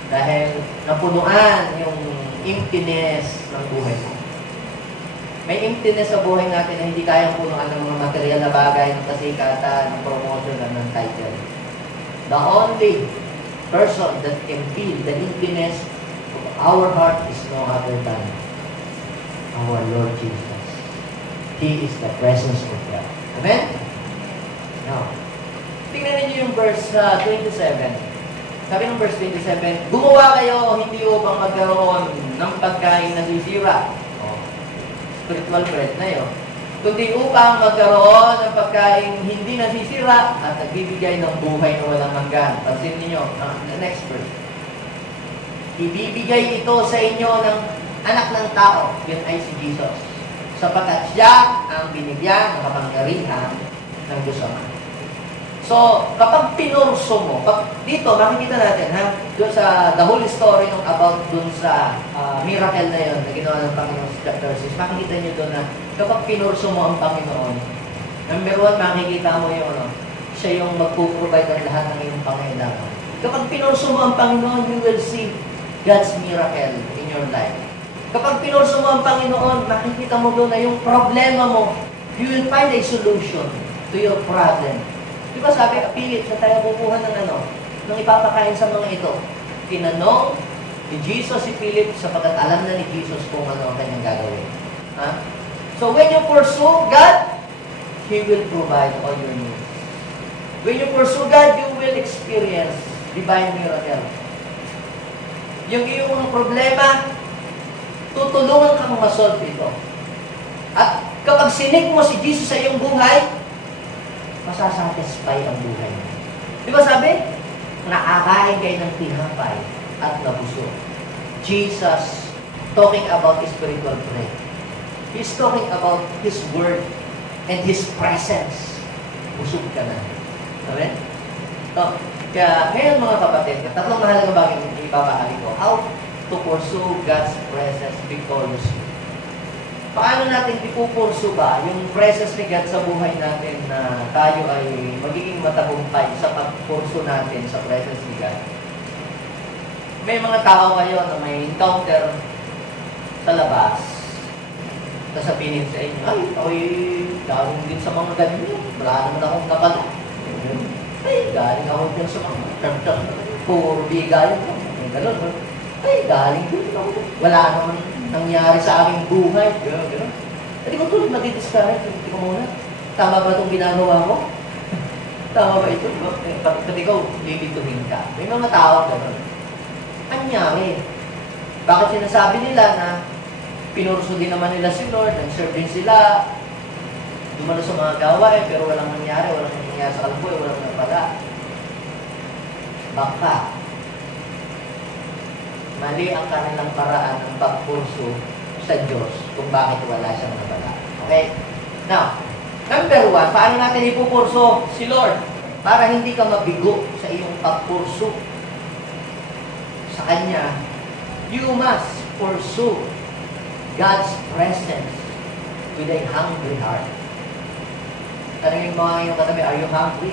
Dahil napunuan yung emptiness ng buhay mo. May emptiness sa buhay natin na hindi kayang punuan ng mga material na bagay, ng kasikatan, ng promotion, ng title. The only person that can feel the emptiness of our heart is no other than our Lord Jesus. He is the presence of God. Amen? Now, tingnan niyo yung verse 27. Sabi ng verse 27, gumawa kayo hindi upang magkaroon ng pagkain na sisira. Oh, spiritual bread na yun. Kundi upang magkaroon ng pagkain hindi nasisira at nagbibigay ng buhay na walang hanggan. Pansin niyo, the next verse. Ibibigay ito sa inyo ng anak ng tao. Yun ay si Jesus. Sapagkat siya ang binigyan ng kapangyarihan ng Diyos Ama. So, kapag pinurso mo, dito, makikita natin, ha? Doon sa the whole story about doon sa miracle na yun, na ginawa ng Panginoon sa chapter 6, makikita nyo doon na kapag pinurso mo ang Panginoon, number 1, makikita mo yung, siya yung magpuprovide ng lahat ng iyong pangailangan. Kapag pinurso mo ang Panginoon, you will see God's miracle in your life. Kapag pinurso mo ang Panginoon, makikita mo doon na yung problema mo, you will find a solution to your problem. Di ba sabi, pilit sa tayo kukuha ng nung ipapakain sa mga ito. Tinanong ni Jesus si Philip sapagkat alam na ni Jesus kung ano ang kanyang gagawin. Ha? So when you pursue God, He will provide all your needs. When you pursue God, you will experience divine miracle. Yung iyong mga problema, tutulungan kang masolve ito. At kapag sinik mo si Jesus sa iyong buhay, masasatisfy ang buhay mo. Di ba sabi? Nakakain kayo ng tinapay at nabusog. Jesus talking about His spiritual bread. He's talking about His Word and His presence. Busog ka na. Amen? So, kaya ngayon mga kapatid, tatlong mahalagang bagay na ipapahali ko. How to pursue God's presence victoriously. Paano natin ipupurso ba yung presence ni God sa buhay natin na tayo ay magiging matagumpay sa pagpurso natin sa presence ni God? May mga tao ngayon na may encounter sa labas. Sasabihin sa inyo, ay, ako'y galing din sa mga ganyan. Wala naman akong napala. Ay, galing ako din sa mga church-church. Puro bigayan ko. Ganun. Ay, galing din ako. Wala naman nangyari sa aking buhay. Gano'n. Hindi ko tulad nag-discourage. Hindi ko muna. Tama ba itong ginagawa ko? Tama ba ito? Bakit ikaw, bibituhin ka? May mga tao gano'n. Anyari. Bakit sinasabi nila na pinurso din naman nila si Lord, nag-serve din sila, dumalo sa mga gawain, pero walang nangyari sa kalboy, walang napala. Baka mali ang kanilang paraan ng pagpurso sa Diyos kung bakit wala siyang nabala. Okay? Now, number 1, paano natin ipupurso si Lord? Para hindi ka mabigo sa iyong pagpurso sa Kanya, you must pursue God's presence with a hungry heart. Tanungin mo nga yung katabi, are you hungry?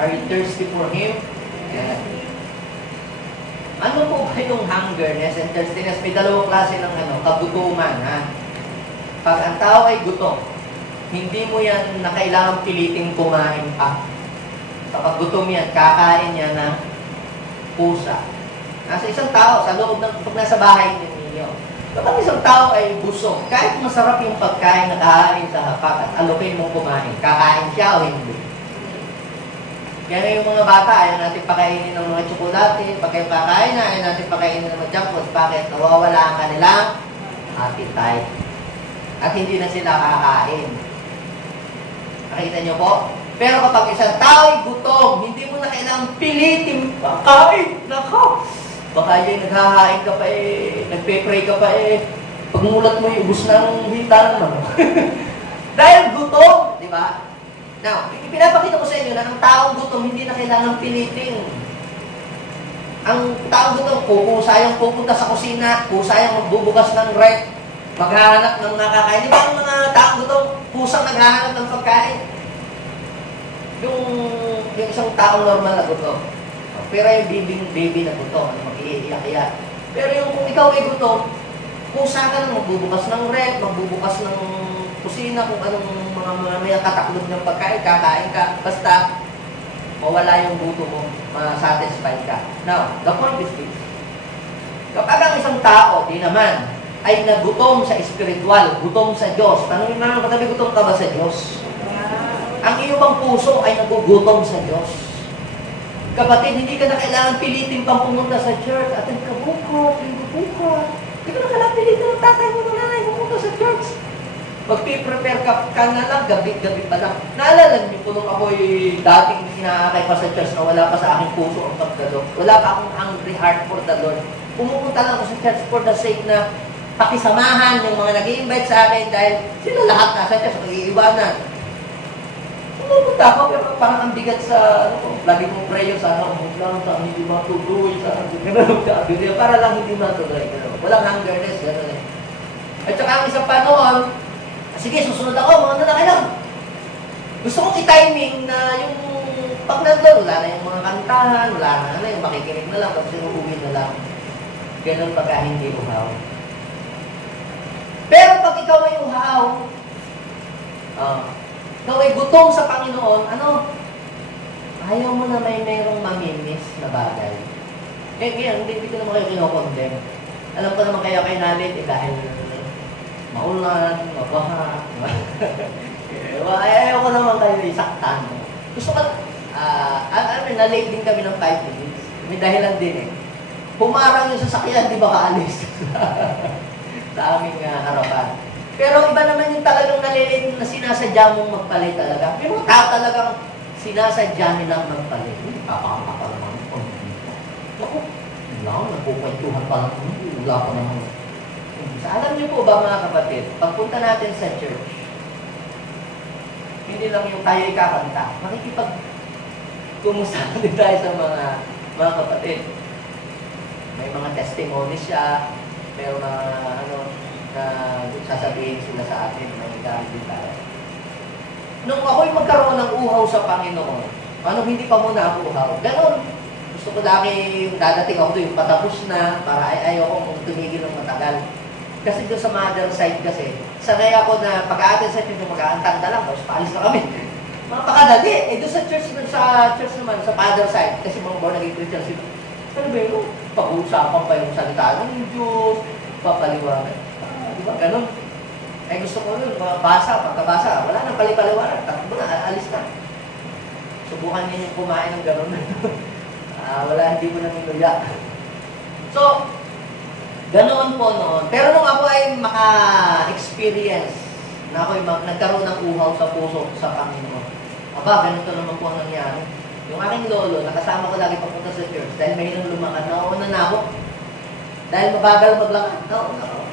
Are you thirsty for Him? Yeah. Ano po ba yung hungerness and thirstiness? May dalawang klase ng kagutuman. Ha? Pag ang tao ay gutom, hindi mo yan na kailangang piliting kumain pa. Kapag gutom yan, kakain niya ng pusa. Nasa isang tao, sa loob ng, pag nasa bahay ninyo, kapag isang tao ay busog, kahit masarap yung pagkain na kahain sa hapak at alukin mong kumain, kakain siya o hindi. Kaya yung mga bata, ayaw natin pakainin ng mga tsokolate, pag kayo kakain na, ayaw natin pakainin ng mga junk food. Bakit? Nawawala ang kanilang appetite. At hindi na sila kakain. Nakita niyo po? Pero kapag isang tao ay gutom, hindi mo na kailangang pilitin pakain. Nako! Baka yung naghahain ka pa nagpe-pray ka pa pagmulat mo yung ubus ng hintalan mo. Dahil gutom, di ba? Now, pinapakita ko sa inyo na ang taong gutom hindi na kailangang pilitin. Ang taong gutom, kusayang pupunta sa kusina, kusayang magbubukas ng rec, maghahanap ng nakakain. Di ba ang mga taong gutom, kusang naghahanap ng pagkain? Yung isang taong normal na gutom. Pero yung baby na gutom, mag-iiyak-iyak. Pero yung kung ikaw ay gutom, kusa ka na magbubukas ng rec, magbubukas ng kusina, kung anong mga may kataklog ng pagkain, kakain ka. Basta, mawala yung gutom mo, ma-satisfied ka. Now, the point is this. Kapag ang isang tao, di naman, ay nagutom sa spiritual, gutom sa Diyos. Tanungin mo naman, katabi, gutom ka ba sa Diyos? Ang iyong bang puso ay nagugutom sa Diyos. Kapatid, hindi ka na kailangan pilitin pang pumunta sa church. Atin ka buka, hindi ka na kailangan pilitin ng tatay mo ng nanay pumunta sa church. Magpiprepare ka na lang, gabi-gabi pa lang. Naalala niyo po nung ako'y dating inaakay pa sa church na wala pa sa aking puso ang pagdalo. Wala pa akong hungry heart for the Lord. Pumupunta lang ako sa church for the sake na pakisamahan yung mga nag-i-invite sa akin dahil sila lahat nasa church, mag-iiwanan. Pumupunta ako, pero parang ang bigat sa, lagi mong prayer, sana umot lang, sana hindi matuloy, sana para lang hindi matuloy. Walang hungerness, gano'n eh. At saka ang isang pa noon, sige, susunod ako, mga nanakay lang. Gusto kong i-timing na yung pag nandun, wala na yung mga kantahan, wala na yung makikinig na lang, tapos inuuwi na lang. Ganun pagka hindi uhaw. Pero pag ikaw ay uhaw, ikaw ay gutom sa Panginoon, ayaw mo na mayroong mamimiss na bagay. Ngayon, hindi ko naman kayo kinokondem. Alam ko naman kayo nalit, dahil maulan, mabaha. Ayaw ko naman kayo isaktan. Gusto ko, na-late din kami ng 5 minutes. May dahilan din Pumarang yung sasakyan, di ba kaalis? Sa aming harapan. Pero iba naman yung talagang nalilate na sinasadya mong magpalit talaga. May mga tao talagang sinasadya nilang magpalit. Papakapa naman. Naku, nagpupwentuhan pa lang. Wala pa naman. Alam niyo po ba mga kapatid, pagpunta natin sa church, hindi lang yung tayo ikakanta, makikipag-kumusta din tayo sa mga kapatid. May mga testimonies siya, may mga na sasabihin sila sa atin, may gamit din tayo. Nung ako'y magkaroon ng uhaw sa Panginoon, hindi pa muna ako uhaw, ganon. Gusto ko lagi dadating ako doon, patapos na, para ayoko tumigil ng matagal. Kasi doon sa mother side kasi, sanay ako na pag-aatin sa church, mag-aantanda lang, tapos paalis na kami. Makakadali. Doon sa church naman, sa father side, kasi mga born again Christian sila. Ano ba yun? Pag-uusapan pa yung salita ng Diyos, papaliwanag. Di ba? Ganun. Gusto ko yun, pagkabasa, wala nang palipaliwanag. Takbo na, alis na. Subukan niyo yung kumain ng ganun. Wala, hindi mo nang inuya. So, ganoon po noon. Pero nung ako ay maka-experience, na ako'y nagkaroon ng uhaw sa puso sa Panginoon. Ganito naman po ang nangyari. Yung aking lolo, nakasama ko lagi papunta sa church, dahil may nang lumakad, nauna na ako. Dahil mabagal maglakad, nauna ako.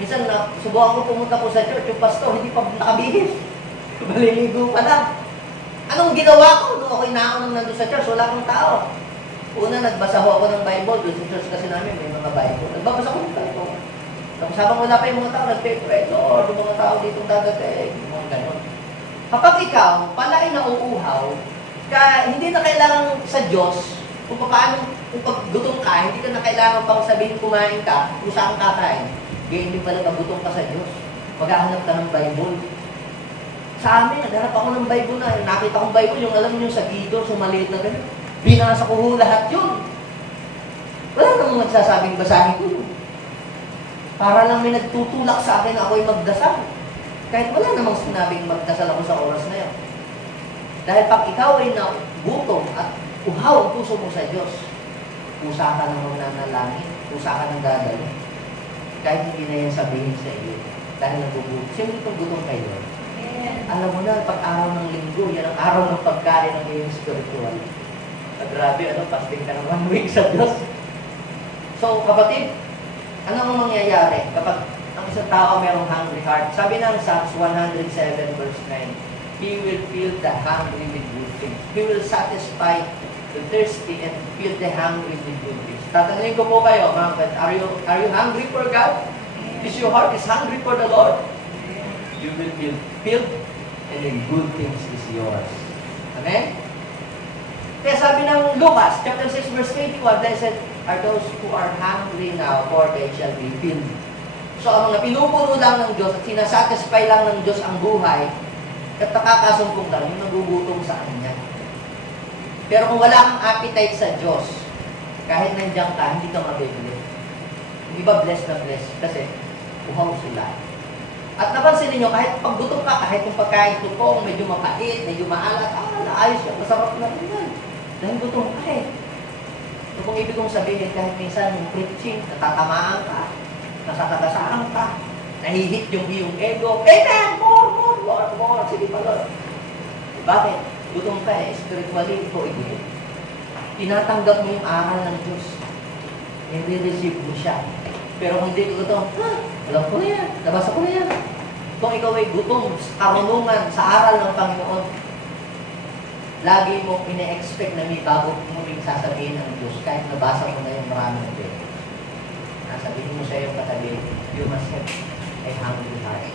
Minsan, subukan ko pumunta po sa church, yung pastor, hindi pa nakabihis. Maliligo pa lang. Anong ginawa ko nung ako'y naunang nandun sa church? Wala akong tao. Una, nagbasa ho ako ng Bible. Doon sa church kasi namin, may mga Bible. Nagbabasa ko ng Bible. Tapos habang wala pa yung mga tao, nagpe-pray, Lord, yung mga tao dito dadating, yung mga ganon. Kapag ikaw, pala ay nauuhaw, hindi na kailangan sa Diyos, kung paano, kung pag gutom ka, hindi ka na kailangan pang sabihin kumain ka, kung saan kakain. Kaya hindi pala gutom ka sa Diyos. Maghahanap ka ng Bible. Sa amin, naghanap ako ng Bible na, nakita kong Bible, yung alam niyo sa Gidor, sa maliit na gano'n. Binasa ko lahat yun. Wala namang nagsasabing basahin ko. Para lang may nagtutulak sa akin na ako'y magdasal. Kahit wala namang sinabing magdasal ako sa oras na yun. Dahil pag ikaw ay nagutom at uhaw ang puso mo sa Diyos, kusa ka ng mananalangin, kusa ka ng dadalo. Kahit hindi na yan sabihin sa iyo. Dahil nagugutom. Siyempre itong gutom kayo. Alam mo na, pag araw ng linggo, yan ang araw ng pagkain ng iyong spiritual. Grabe, fasting ka ng 1 week sa Diyos. So, kapatid, ano ang mangyayari kapag ang isang tao mayroong hungry heart? Sabi ng Psalms 107 verse 9, He will fill the hungry with good things. He will satisfy the thirsty and fill the hungry with good things. Tatanungin ko po kayo, mga kapatid, are you hungry for God? Is your heart is hungry for the Lord? You will be filled and then good things is yours. Amen? Kaya sabi ng Lucas, chapter 6, verse 21, blessed are those who are hungry now, for they shall be filled. So, ang mga pinupuno lang ng Diyos at sinasatisfy lang ng Diyos ang buhay, at nakakasumpong lang, yung nagugutom sa Kanya. Pero kung wala kang appetite sa Diyos, kahit nandiyan ka, hindi ka mabibili. Hindi ba blessed na blessed? Kasi, uhaw sila. At napansin ninyo, kahit pag gutom ka, kahit yung pagkain tupong, medyo mapait, medyo maalat, naayos ka, masarap na rin yan. Dahil gutom ka eh. So kung ibig kong sabihin, kahit minsan yung preaching, natatamaan ka, nasakagasaan ka, nahihit yung iyong ego, Amen! More! Sige pa, Lord. Bakit? Gutom ka eh, spiritually, ito ibigay. Tinatanggap mo yung aral ng Diyos. Nire-receive mo siya. Pero kung hindi ko gutom, alam ko na yan, nabasa ko na yan. Kung ikaw ay gutom, karunungan sa aral ng Panginoon, lagi mong ine-expect na may bago muling sasabihin ng Diyos kahit nabasa mo na yung maraming Diyos. Sabihin mo sa iyong katabi, you must have a hungry heart.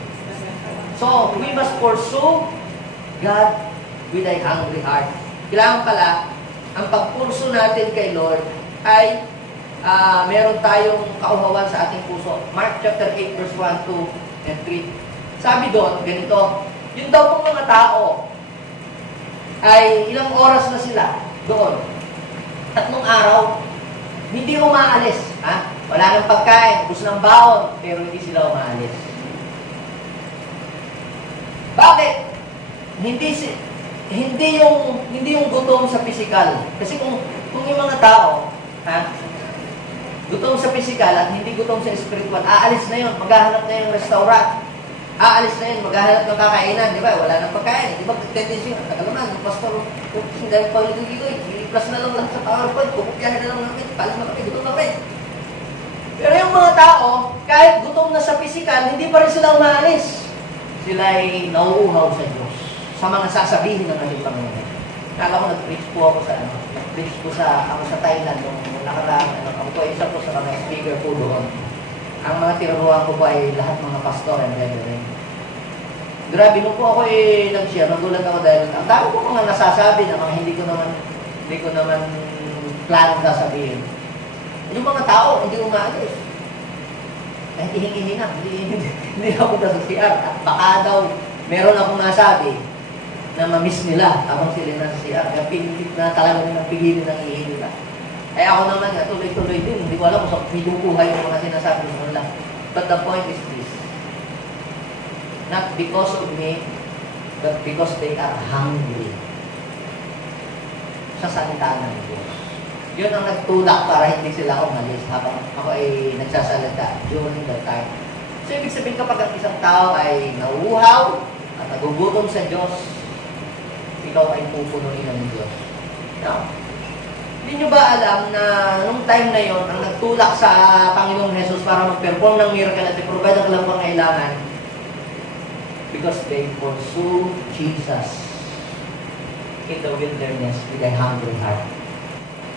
So, we must pursue God with a hungry heart. Kailangan pala, ang pagpurso natin kay Lord ay meron tayong kauhawan sa ating puso. Mark chapter 8, verse 1, 2, and 3. Sabi doon, ganito, yung daw pong mga tao, ay ilang oras na sila doon. 3 araw, hindi umaalis. Wala nang pagkain, ubos ng baon, pero hindi sila umaalis. Bakit? Hindi yung gutom sa physical. Kasi kung yung mga tao, gutom sa physical at hindi gutom sa spiritual, aalis na yun, maghahanap na yung restaurant. Aalis na yun, maghahanap ng kakainan, di ba? Wala nang pagkain. Di ba? Tendency, tagal naman, pastor, dahil pa yung dito, i-plus na lang lang sa PowerPoint, pupukyahin na lang namin, palas na kami, gutom na kami. Pero yung mga tao, kahit gutom na sa physical, hindi pa rin sila umaalis. Sila ay nauuhaw sa Diyos, sa mga sasabihin ng ating Panginoon. Kala ko nag-preach po ako ako sa Thailand, nung nakaraan, ako po isa po sa mga speaker po doon. Ang mga tinuruan ko ba ay lahat mga pastor and brethren. Grabe, nung po ako nag-share, nagulat ako dahil ang dami ko mga nasasabi na mga hindi ko naman planong sasabihin. Yung mga tao, hindi umaalis. Kahit hihingi na, hindi ako nasa-CR. At baka daw, meron akong nasabi na ma-miss nila habang sila nasa CR. Kaya pinilit na talaga nilang pigilin ng ihi nila. Ay ako naman nga, tuloy-tuloy din. Hindi ko alam kung saan pinukuhay yung mga sinasabi mo lang. But the point is this. Not because of me, but because they are hungry sa salita ng Diyos. Yun ang nagtulak para hindi sila umalis habang ako ay nagsasalita during that time. So, ibig sabihin kapag ang isang tao ay nauuhaw at nagugutom sa Diyos, ikaw ay pupunuin ng Diyos. Now, hindi nyo ba alam na nung time na yon ang nagtulak sa Panginoong Jesus para mag-perform ng miracle at i-provide ang kanilang pangailangan? Because they pursue Jesus in the wilderness with a hungry heart.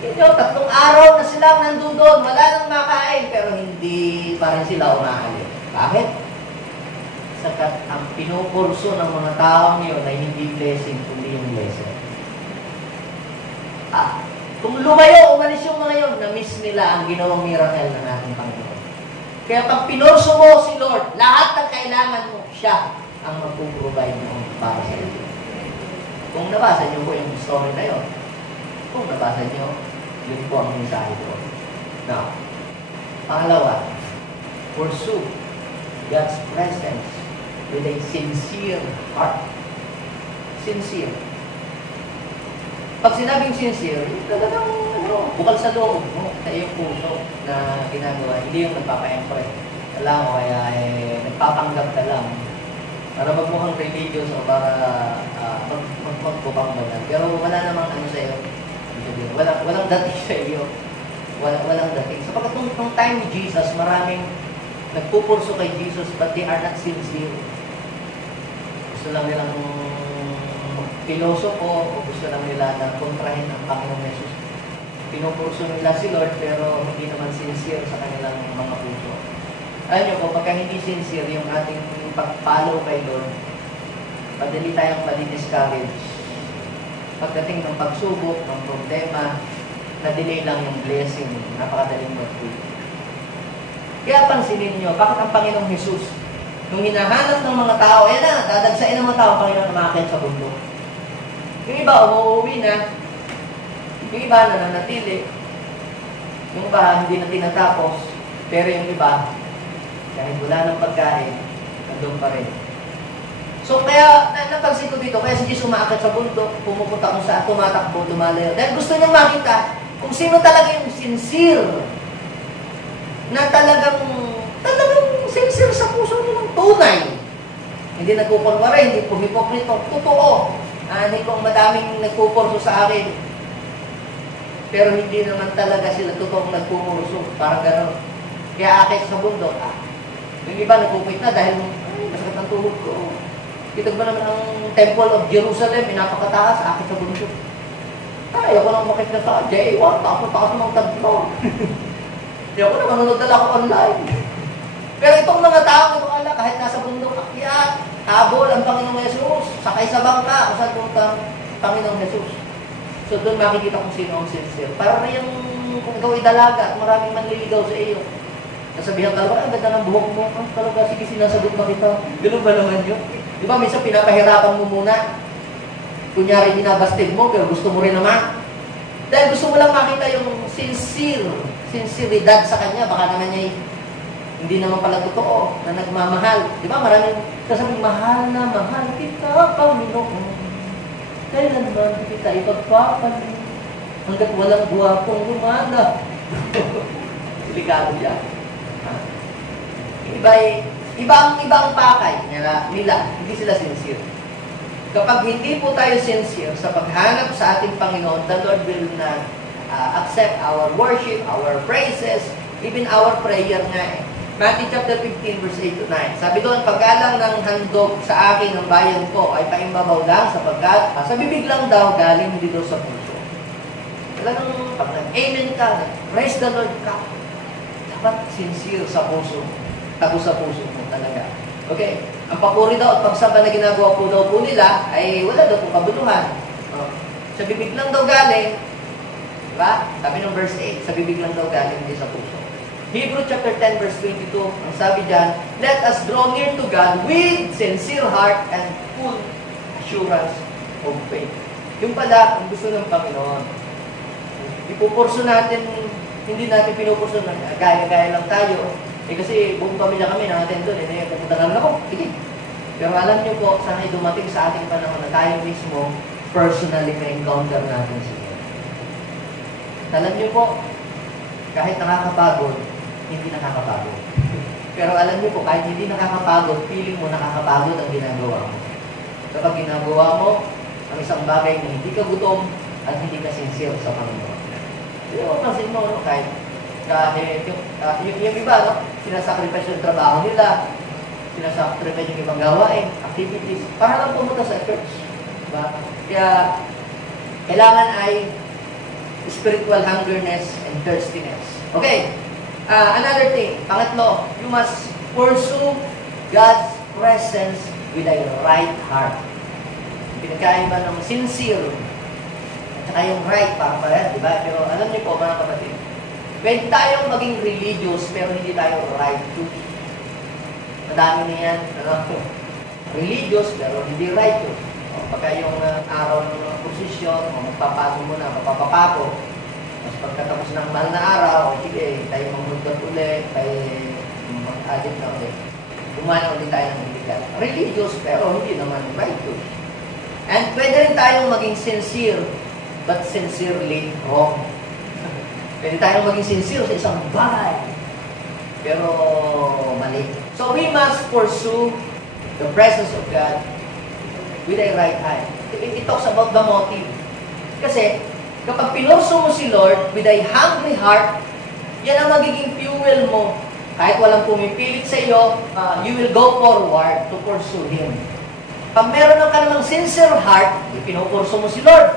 Hindi, 3 araw na silang nandun doon, wala nang makain, pero hindi pa rin sila umaalis. Bakit? Sakat ang pinukurso ng mga taong yun ay hindi blessing, kundi yung blessing. Kung lumayo, umalis yung mga yun, na-miss nila ang ginawang miracle ng ating Panginoon. Kaya pag pinurso mo si Lord, lahat ng kailangan mo, siya ang magpuprovide mo para sa iyo. Kung nabasa niyo po yung story na yun, kung nabasa niyo, yun po ang mensahe ko. Now, pangalawa, pursue God's presence with a sincere heart. Sincere. Pag sinabing sincere, talagang bukal sa loob mo, sa iyong puso na ginagawa. Hindi yung nagpapa-empre. Alam mo, kaya nagpapanggap ka lang. Para magmukhang religious o para magpupang banal. Pero wala namang ano sa iyo. Walang dating sa iyo. Walang dating. Sapagkat nung time ni Jesus, maraming nagpupurso kay Jesus but they are not sincere. Gusto lang nilang pilosopo o gusto lang nila na kontrahin ang Panginoong Jesus. Pinupurso nila si Lord pero hindi naman sincere sa kanilang mga puso. Alam niyo po, pagka hindi sincere yung ating pag-follow kay Lord, madali tayong madi-discourage. Pagdating ng pagsubok, ng problema, na-delay lang yung blessing, napakadaling mag-quit. Kaya pansinin niyo, bakit ang Panginoong Jesus, nung hinahanap ng mga tao, yan na, dadagsain ng mga tao, Panginoon umakit sa bundok. Yung iba, umuwi na. Yung iba, nananatili. Yung iba, hindi na tinatapos. Pero yung iba, kahit wala ng pagkain, nandun pa rin. So, kaya, napansin ko dito, kaya si Jesus umakit sa bundok, pumupunta kung saan, tumatakbo, lumalayo. Dahil gusto niyang makita kung sino talaga yung sincere, na talagang sincere sa puso nilang tunay. Hindi nagkukunwari, hindi pumipokrito, totoo. Hindi kong madaming nagpupurso sa akin. Pero hindi naman talaga sila totoong nagpupurso. Parang gano'n. Kaya akit sa bundok, yung iba nagpupit na dahil masakit ang tuhod ko. Kitag ba naman ang Temple of Jerusalem, pinapakataas, akit sa bundok. Ayaw ko nang makit na sa J1, taas ng taglo. Ayaw ko na manunod na lang ako online. Pero itong mga tao na ala, kahit nasa bundok, akyat, habol ang Panginoong Jesus, sakay sa bangka, kung saan punta ang Panginoong Jesus. So doon makikita kung sino ang sincere. Para na yung kung ikaw ay dalaga at maraming manliligaw sa iyo. Nasabihan ka lang, ang ganda ng buhok mo. Talaga, sige, sinasagot pa kita. Ganun ba naman yun? Di ba, minsan pinapahirapan mo muna. Kunyari, binabastig mo, pero gusto mo rin naman. Dahil gusto mo lang makita yung sinceridad sa kanya. Baka naman niya hindi naman pala totoo na nagmamahal. Di ba, maraming kasabing, mahal na mahal kita, Panginoon. Kailanman kita ipagpapalit hanggat walang guwapong lumana. Delikado yan. Ibang pakay nila, hindi sila sincere. Kapag hindi po tayo sincere sa paghanap sa ating Panginoon, the Lord will not accept our worship, our praises, even our prayer nga eh. Matthew chapter 15 verse 8 to 9. Sabi doon, paggalang ng handog sa akin ng bayan ko ay paimbabaw lang sapagkat sa bibig lang daw galing, hindi daw sa puso. Talagang pag nag-amen ka, praise the Lord ka, dapat sincere sa puso. Tago sa puso mo talaga. Okay? Ang papuri daw at pagsamba na ginagawa po daw po nila ay wala daw pong kabuluhan. Sa bibig lang daw galing, diba? Sabi ng verse 8, sa bibig lang daw galing, hindi sa puso. Hebrew chapter 10 verse 22, ang sabi dyan, let us draw near to God with sincere heart and full assurance of faith. Yung pala, ang gusto ng Panginoon. Ipupurso natin, hindi natin pinupurso na gaya-gaya lang tayo. Kasi buong pamilya kami natin doon, pupunta naman ako, sige. Pero alam niyo po, sana dumating sa ating panahon na tayo mismo, personally na-encounter natin siya. Alam niyo po, kahit nakakapagod, hindi nakakapagod. Pero alam niyo po, kahit hindi nakakapagod, feeling mo nakakapagod ang ginagawa mo. Kapag ginagawa mo ang isang bagay na hindi ka gutom at hindi ka sincere sa Panginoon. Pero pansin mo, kahit yung iba, sinasacrifice yung trabaho nila, sinasacrifice yung ibang gawain, activities, para lang pumunta sa church. Diba? Kaya, kailangan ay spiritual hungerness and thirstiness. Okay. Another thing, pangatlo, you must pursue God's presence with a right heart. Pinagkaiba ng sincere at saka yung right, para di ba? Pero alam niyo po mga kapatid, pwede tayong maging religious pero hindi tayo righteous. Madami na yan, religious pero hindi righteous. Pagka yung araw ng posisyon, magpapago mo na, mapapapako. Mas pagkatapos ng mahal na araw, sige, tayo mamundag ulit, tayo mag-adit na ulit. Gumana ulit tayo ng illegal. Religious pero hindi naman righteous. And pwede rin tayong maging sincere, but sincerely wrong. Pwede tayong maging sincere sa isang bagay, pero mali. So we must pursue the presence of God with a right heart. It talks about the motive. Kasi kapag pinurso mo si Lord with a hungry heart, yan ang magiging fuel mo. Kahit walang pumipilit sa iyo, you will go forward to pursue Him. Pag meron ka namang sincere heart, pinupurso mo si Lord.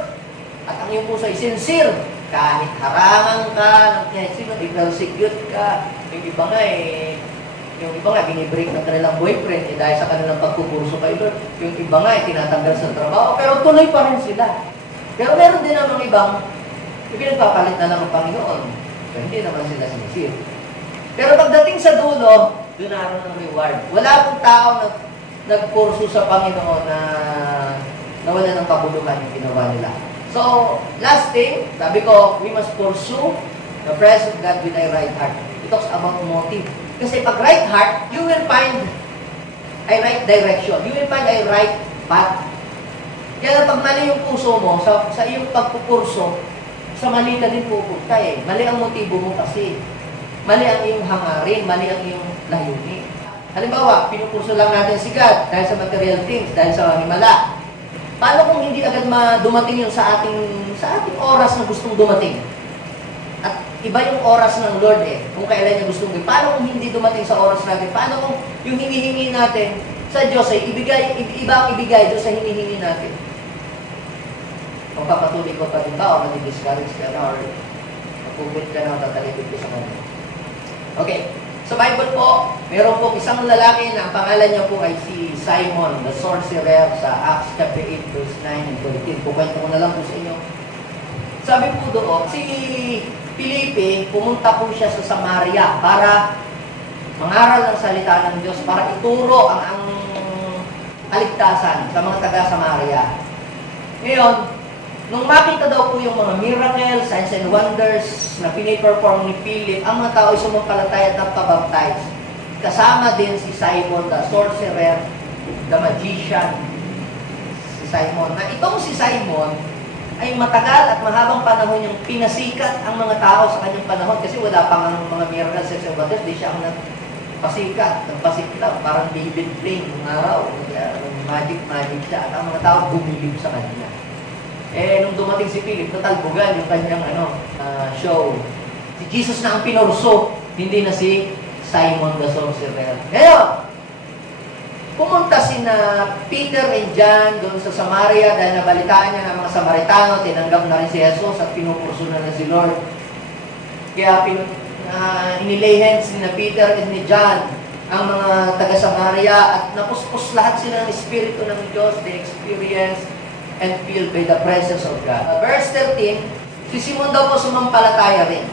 At ang iyong puso ay sincere. Kahit harangan ka, kahit sino, i-persecute ka. Yung iba nga, binibreak ng kanilang boyfriend dahil sa kanilang pagpupurso kay Lord. Yung iba nga, tinatanggal sa trabaho, pero tuloy pa rin sila. Pero meron din namang ibang, pinagpapalit na lang ang Panginoon. So, hindi naman sila sincere. Pero pagdating sa dulo, doon naroon ng reward. Wala pong tao na nagpurso sa Panginoon na nawala ng kabuluhan yung ginawa nila. So, last thing, sabi ko, we must pursue the presence of God with a right heart. It talks about motive. Kasi pag right heart, you will find a right direction. You will find a right path. Kaya pag mali yung puso mo, sa iyong pagpupurso, sa mali ka din pupunta eh. Mali ang motibo mo kasi. Mali ang iyong hangarin, mali ang iyong layunin. Halimbawa, pinupurso lang natin si God dahil sa material things, dahil sa himala. Paano kung hindi agad dumating yun sa ating oras na gustong dumating? At iba yung oras ng Lord eh, kung kailan niya gustong gawin. Paano kung hindi dumating sa oras natin? Paano kung yung hinihingi natin sa Diyos ay iba ang ibigay doon sa hinihingi natin? Kung papatuloy ko pa din ba o madi-discourage ka na or magpupit ka na o tatalipid ko sa kanya. Okay. Sa Bible po, meron po isang lalaki na ang pangalan niya po ay si Simon, the sorcerer, sa Acts chapter 8, verse 9 and 13. Kukwento ko na lang po sa inyo. Sabi po doon, si Felipe, pumunta po siya sa Samaria para mangaral ng salita ng Diyos, para ituro ang kaligtasan sa mga taga-Samaria. Ngayon, nung makita daw po yung mga miracles, signs and wonders na piniperform ni Philip, ang mga tao ay sumampalataya at napabaptize. Kasama din si Simon, the sorcerer, the magician, si Simon. Na itong si Simon ay matagal at mahabang panahon yung pinasikat ang mga tao sa kanyang panahon kasi wala pang ang mga miracles, signs and wonders, di siya ang nagpasikat, parang David Blaine ng araw, magic siya, at ang mga tao bumilib sa kanya. Nung dumating si Philip, natalbugan yung kanyang show. Si Jesus na ang pinurso, hindi na si Simon the sorcerer. Ngayon, pumunta sina Peter and John doon sa Samaria dahil nabalitaan niya ng mga Samaritano, tinanggap na rin si Jesus at pinupurso na si Lord. Kaya inilay hands ni Peter and ni John ang mga taga-Samaria at napuspos lahat sila ng Espiritu ng Diyos, they experience and filled by the presence of God. Verse 13, si Simon daw po sumampalataya rin.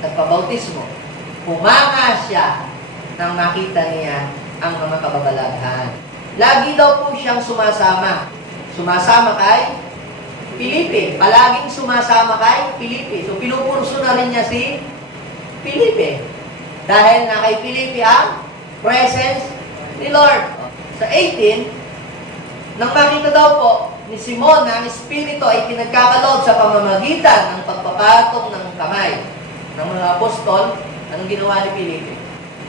Nagpabautismo. Humanga siya nang makita niya ang mga kababalaghan. Lagi daw po siyang sumasama. Sumasama kay Felipe. Palaging sumasama kay Felipe. So, pinupurso na rin niya si Felipe. Dahil na kay Felipe ang presence ni Lord. Sa 18, nang makita daw po ni Simon na ang Espiritu ay pinagkakaloob sa pamamagitan ng pagpapatong ng kamay ng mga apostol, anong ginawa ni Felipe?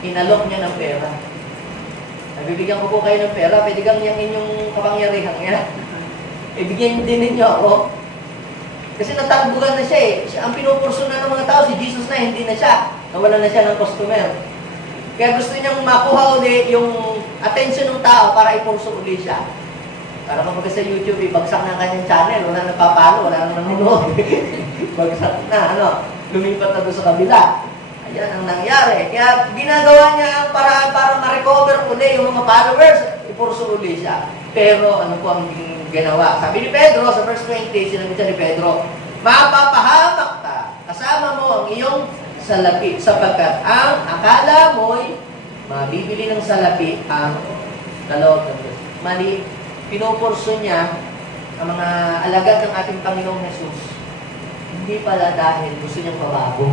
Inalok niya ng pera. Nabibigyan ko po kayo ng pera, pwede kang yung inyong kapangyarihan yan. Ibigyan din ninyo ako. Kasi natakbugan na siya eh. Ang pinupurso na ng mga tao, si Jesus na, hindi na siya. Nawala na siya ng customer. Kaya gusto niyang makuha ulit yung attention ng tao para ipurso ulit siya. Para kapag sa YouTube, ibagsak na kanyang channel, wala nang papalo, wala nang nanonood. Bagsak na, lumipat na doon sa kabila. Ayan ang nangyari. Kaya ginagawa niya ang paraan para ma-recover uli yung mga followers. Ipurso uli siya. Pero ano po ang ginawa? Sabi ni Pedro, sa verse 20, sinabi ni Pedro, mapapahamak ka, kasama mo ang iyong salapi, sapagkat ang akala mo'y mabibili ng salapi ang kaloob ng Diyos. Mali, pinupurso niya ang mga alagad ng ating Panginoong Jesus. Hindi pala dahil gusto niyang mabago.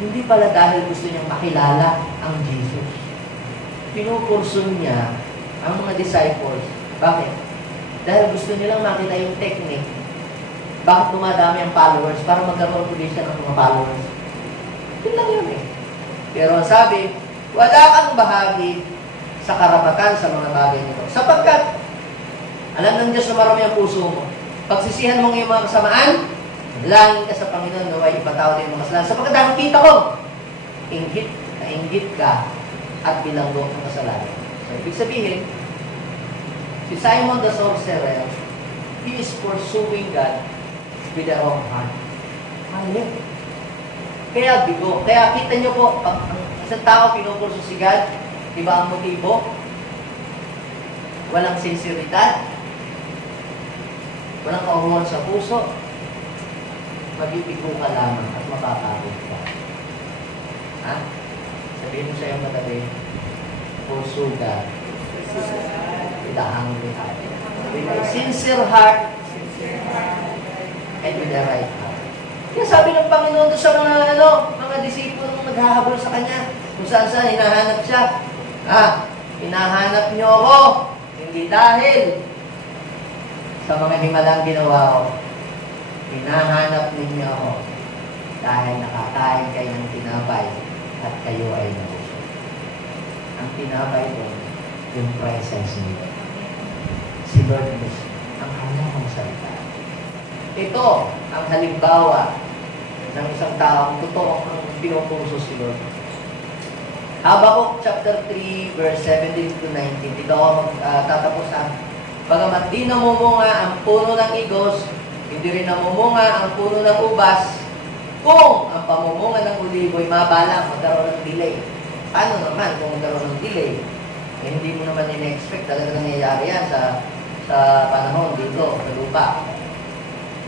Hindi pala dahil gusto niyang makilala ang Jesus. Pinupurso niya ang mga disciples. Bakit? Dahil gusto nilang makita yung technique. Bakit dumadami ang followers? Para magkaroon ulit siya ng mga followers. Yun lang yun eh. Pero sabi, wala kang bahagi sa karapatan sa mga bagay nito. Sapagkat, alam ng Diyos na marami ang puso mo. Pagsisihan mo ng iyong mga kasamaan, langin ka sa Panginoon na may ipatawad yung mga kasalanan. Sapagkat nakikita ko, inggit ka at bilanggo ng kasalanan. So, ibig sabihin, si Simon the sorcerer, he is pursuing God with the wrong heart. Mali. Kaya bigo. Kaya kita nyo po, pag isang tao pinupurso si God, iba ang motibo, walang sinseridad, walang kauhuan sa puso, mabibigo ka lamang at mapapagod ka. Ha? Sabihin mo sa iyong katabi, pursue God with a hungry heart. With a sincere heart and with a right heart. Kaya sabi ng Panginoon doon sa mga disipulong naghahabol sa Kanya, kung saan hinahanap siya. Hinahanap niyo ako, hindi dahil sa mga himalang ginawa ko. Hinahanap ninyo ako dahil nakakain kayo ng tinapay at kayo ay nabusog. Ang tinapay doon, yung presence niyo. Si Lord mismo, ang kanyang salita. Ito ang halimbawa ng isang taong totoo ang pinupurso si Lord. Habakuk chapter 3, verse 17 to 19. Dito ako tatapos ang bagamat di namumunga ang puno ng igos, hindi rin namumunga ang puno ng ubas, kung ang pamumunga ng uliboy mabala, magkaroon ng delay. Paano naman kung magkaroon ng delay? Eh, hindi mo naman in-expect talaga nangyayari yan sa panahon dito, sa lupa.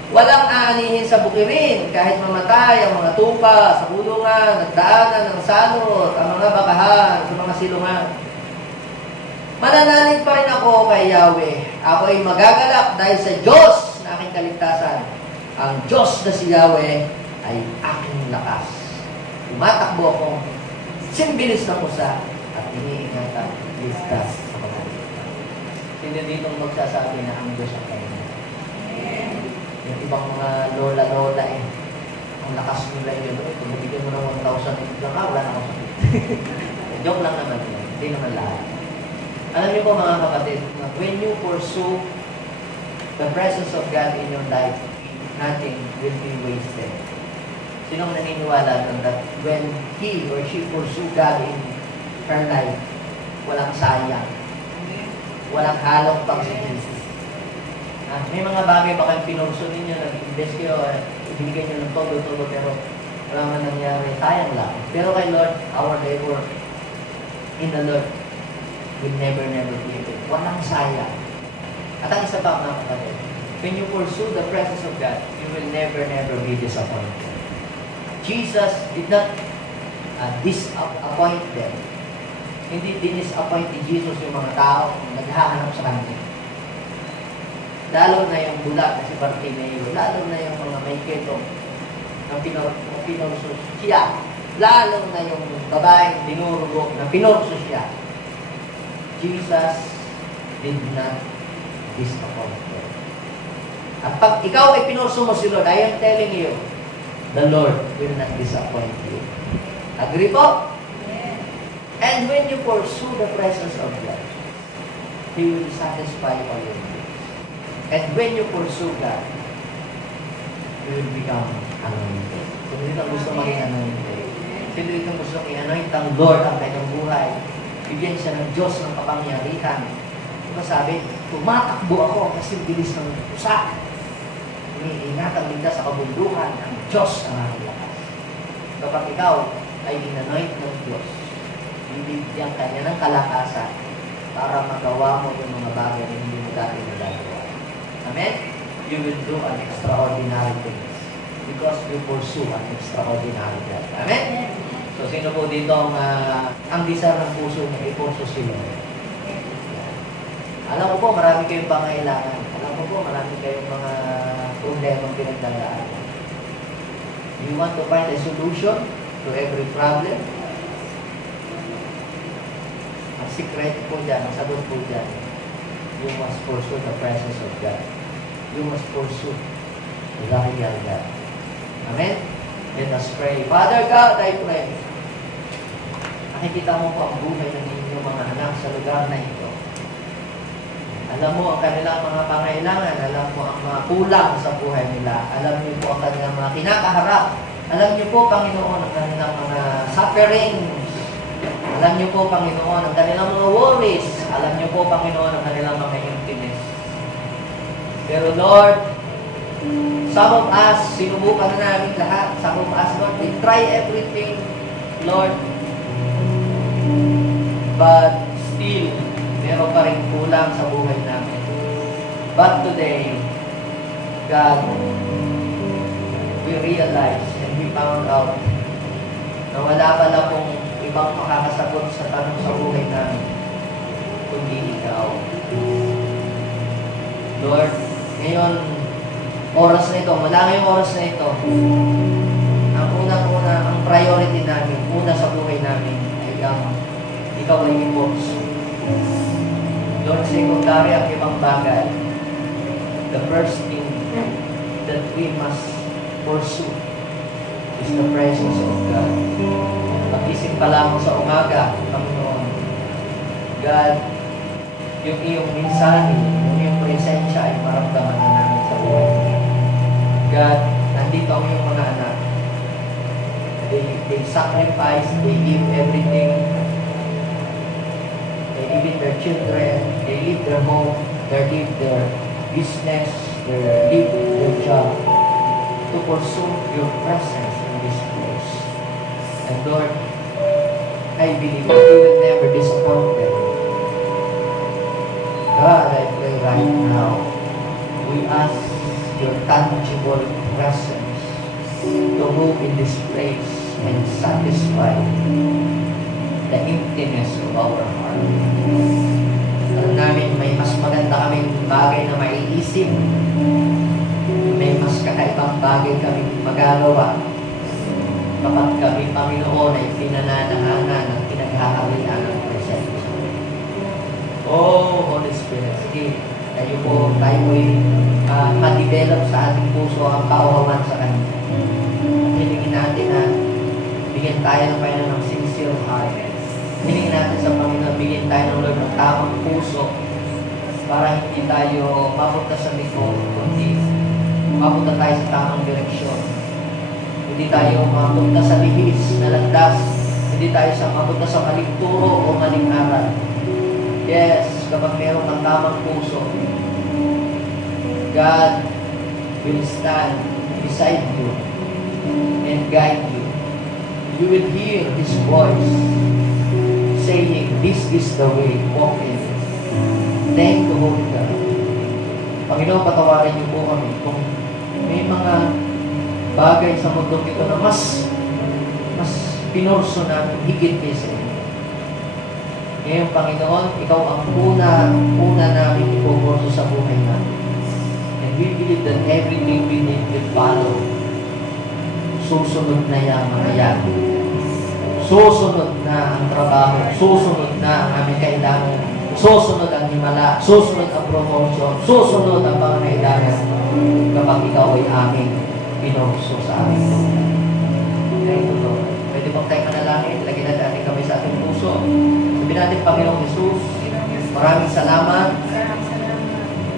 Walang aanihin sa bukirin, kahit mamatay ang mga tupa sa kulungan, nagdaanan ng salot, ang mga bakahan sa mga silungan. Mananalig pa rin ako kay Yahweh. Ako ay magagalak dahil sa Diyos na aking kaligtasan. Ang Diyos na si Yahweh ay aking lakas. Tumatakbo ako, simbilis ng usa, at iniingatan, listas sa pagkakas. Sino ditong magsasabi na ang Diyos ang kanya? Yung ibang mga lola-lola ang lakas nila yun. Kung nabigyan mo ng 1,000 lang, wala na ako sa joke lang naman yun. Hindi naman lahat. Alam niyo po mga kapatid, when you pursue the presence of God in your life, nothing will be wasted. Sinong naniniwala doon that when he or she pursue God in her life, walang sayang, walang halong pagsisisi. May mga bagay baka pinurso ninyo, nag-invest kayo, ibigay nyo ng todo-todo, pero wala man nangyari, sayang lang. Pero kay Lord, our labor in the Lord will never be able. Walang sayang. At ang isa pa mga kapatid, when you pursue the presence of God, you will never be disappointed. Jesus did not disappoint them. Hindi din-disappoint ni Jesus yung mga tao naghahanap sa Kanya. Lalo na yung bulag na si Bartimeo, lalo na yung mga may ketong na pinurso siya, lalo na yung babaeng dinurgo na pinurso siya. Jesus did not disappoint them. At pag ikaw ay pinurso mo si Lord, I am telling you, the Lord will not disappoint you. Agree po? Yes. And when you pursue the presence of God, He will satisfy all your needs. And when you pursue God, you will become anointed. Kung dito ang gusto maging anointed, sino dito ang gusto i-anoint ang Lord ang kanyang buhay, bigyan siya ng Diyos ng kapangyarihan. Diba sabi, tumatakbo ako kasi bilis ng usa. Iniingat ang ligtas sa kabundukan ang Diyos ang aking lakas. kapag ikaw ay inanoint ng Diyos, bibigyan ka niya ng kalakasan para magawa mo yung mga bagay na hindi mo dati nagagawa. Amen? You will do an extraordinary things because you pursue an extraordinary God. Amen? So, sino po dito ang desire ng puso niya, i-pursue sila? Alam ko po, marami kayong pangailangan. Alam ko po, marami kayong mga problemang pinagdadaanan. You want to find a solution to every problem? Ang secret po dyan, ang sagot po dyan, you must pursue the presence of God. You must pursue the real God. Amen? Let us pray. Father God, I pray. Nakikita mo po ang buhay ng inyong mga anak sa lugar na ito. Alam mo ang kanilang mga pangailangan. Alam mo ang mga kulang sa buhay nila. Alam niyo po ang kanilang mga kinakaharap. Alam niyo po, Panginoon, ang kanilang mga sufferings. Alam niyo po, Panginoon, ang kanilang mga worries. Alam niyo po, Panginoon, ang kanilang mga emptiness. Pero Lord, some of us, sinubukan na namin lahat. Some of us, Lord, we try everything, Lord. But still, meron pa rin kulang sa buhay namin. But today, God, we realize and we found out na wala pala pong ibang makakasagot sa tanong sa buhay namin kundi Ikaw. Lord, ngayon, oras na ito, wala ngayong oras na ito, ang unang-una, ang priority namin, una sa buhay namin, ay Ikaw ay i-pursue. Lord, secondary ang ibang bagay. The first thing that we must pursue is the presence of God. Pag-isip pa lamang sa umaga, Panginoon, God, yung iyong mensahe, yung iyong presensya ay maramdaman na namin sa buhay. God, nandito ang iyong mga anak. They sacrifice, they give everything. They leave their children, they leave their home, they leave their business, they leave their job to pursue your presence in this place. And Lord, I believe that you will never disappoint them. God, I pray right now, we ask your tangible presence to move in this place and satisfy the emptiness of our heart. Alam namin, may mas maganda kaming bagay na maiisip. May mas kakaibang bagay kaming magagawa kapag kami, Panginoon, ay pinananahanan at pinaghahalian ng presensya. Oh, Holy Spirit, sige, tayo ay ma-develop sa ating puso ang kauhawan sa Kanya. At hilingin natin na bigyan tayo ng Panginoon ng sincere heart. Hilingin natin sa Panginoon, bigyan tayo ng Lord ng tamang puso para hindi tayo mapunta sa likod, kundi mapunta tayo sa tamang direksyon. Hindi tayo mapunta sa lihis na landas, hindi tayo mapunta sa maling turo o maling aral. Yes, kapag meron kang tamang puso, God will stand beside you and guide you. You will hear His voice saying, this is the way, walk in it. Thank the Holy God. Panginoon, patawarin niyo po kami kung may mga bagay sa mundo ito na mas pinurso namin higit kaysa inyo. Ngayon, Panginoon, Ikaw ang una namin ipupurso sa buhay namin. And we believe that everything we need will follow. Susunod na yung mga yan. Susunod na ang trabaho. Susunod na ang aming kailangan. Susunod ang himala. Susunod ang promotion. Susunod ang pangangailangan kapag Ikaw ay aming pinurso sa aming buhay. Thank you, Lord. Pwede bang tayo manalangin? Lagyan natin ating kamay sa ating puso. Sabi natin, Panginoong Jesus, maraming salamat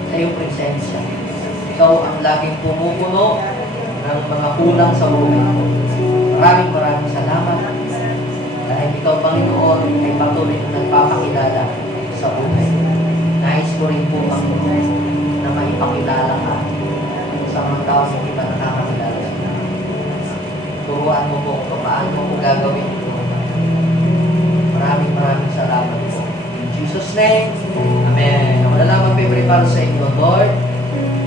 sa iyong presensya. Ikaw ang laging pumupuno ng mga kulang sa buhay ko. Maraming salamat dahil Ikaw, Panginoon, ay patuloy na nagpapakilala sa buhay. Nais ko rin po, Panginoon, na maipakilala ka sa mga tao na kita nakakakilala sila. Turuan turuan mo po kung paano mo gagawin ito. Maraming salamat po. In Jesus' name, Amen. Ako na lang magpe-prepare sa inyo, Lord.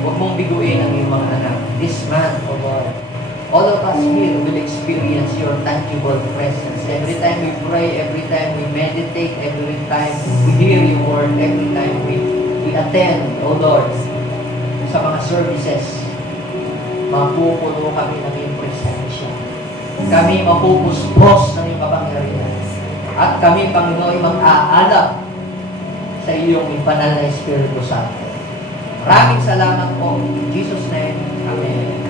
Huwag mong biguin ang iyong mga anak. This month, O Lord, all of us here will experience your tangible presence. Every time we pray, every time we meditate, every time we hear your word, every time we attend, O Lord, sa mga services, mapupuno kami ng iyong presensya. Kami mapupuspos ng iyong kapangyarihan. At kami, Panginoon, mag-aalap sa iyong banal na Espiritu Santo. Maraming salamat po. In Jesus' name, Amen.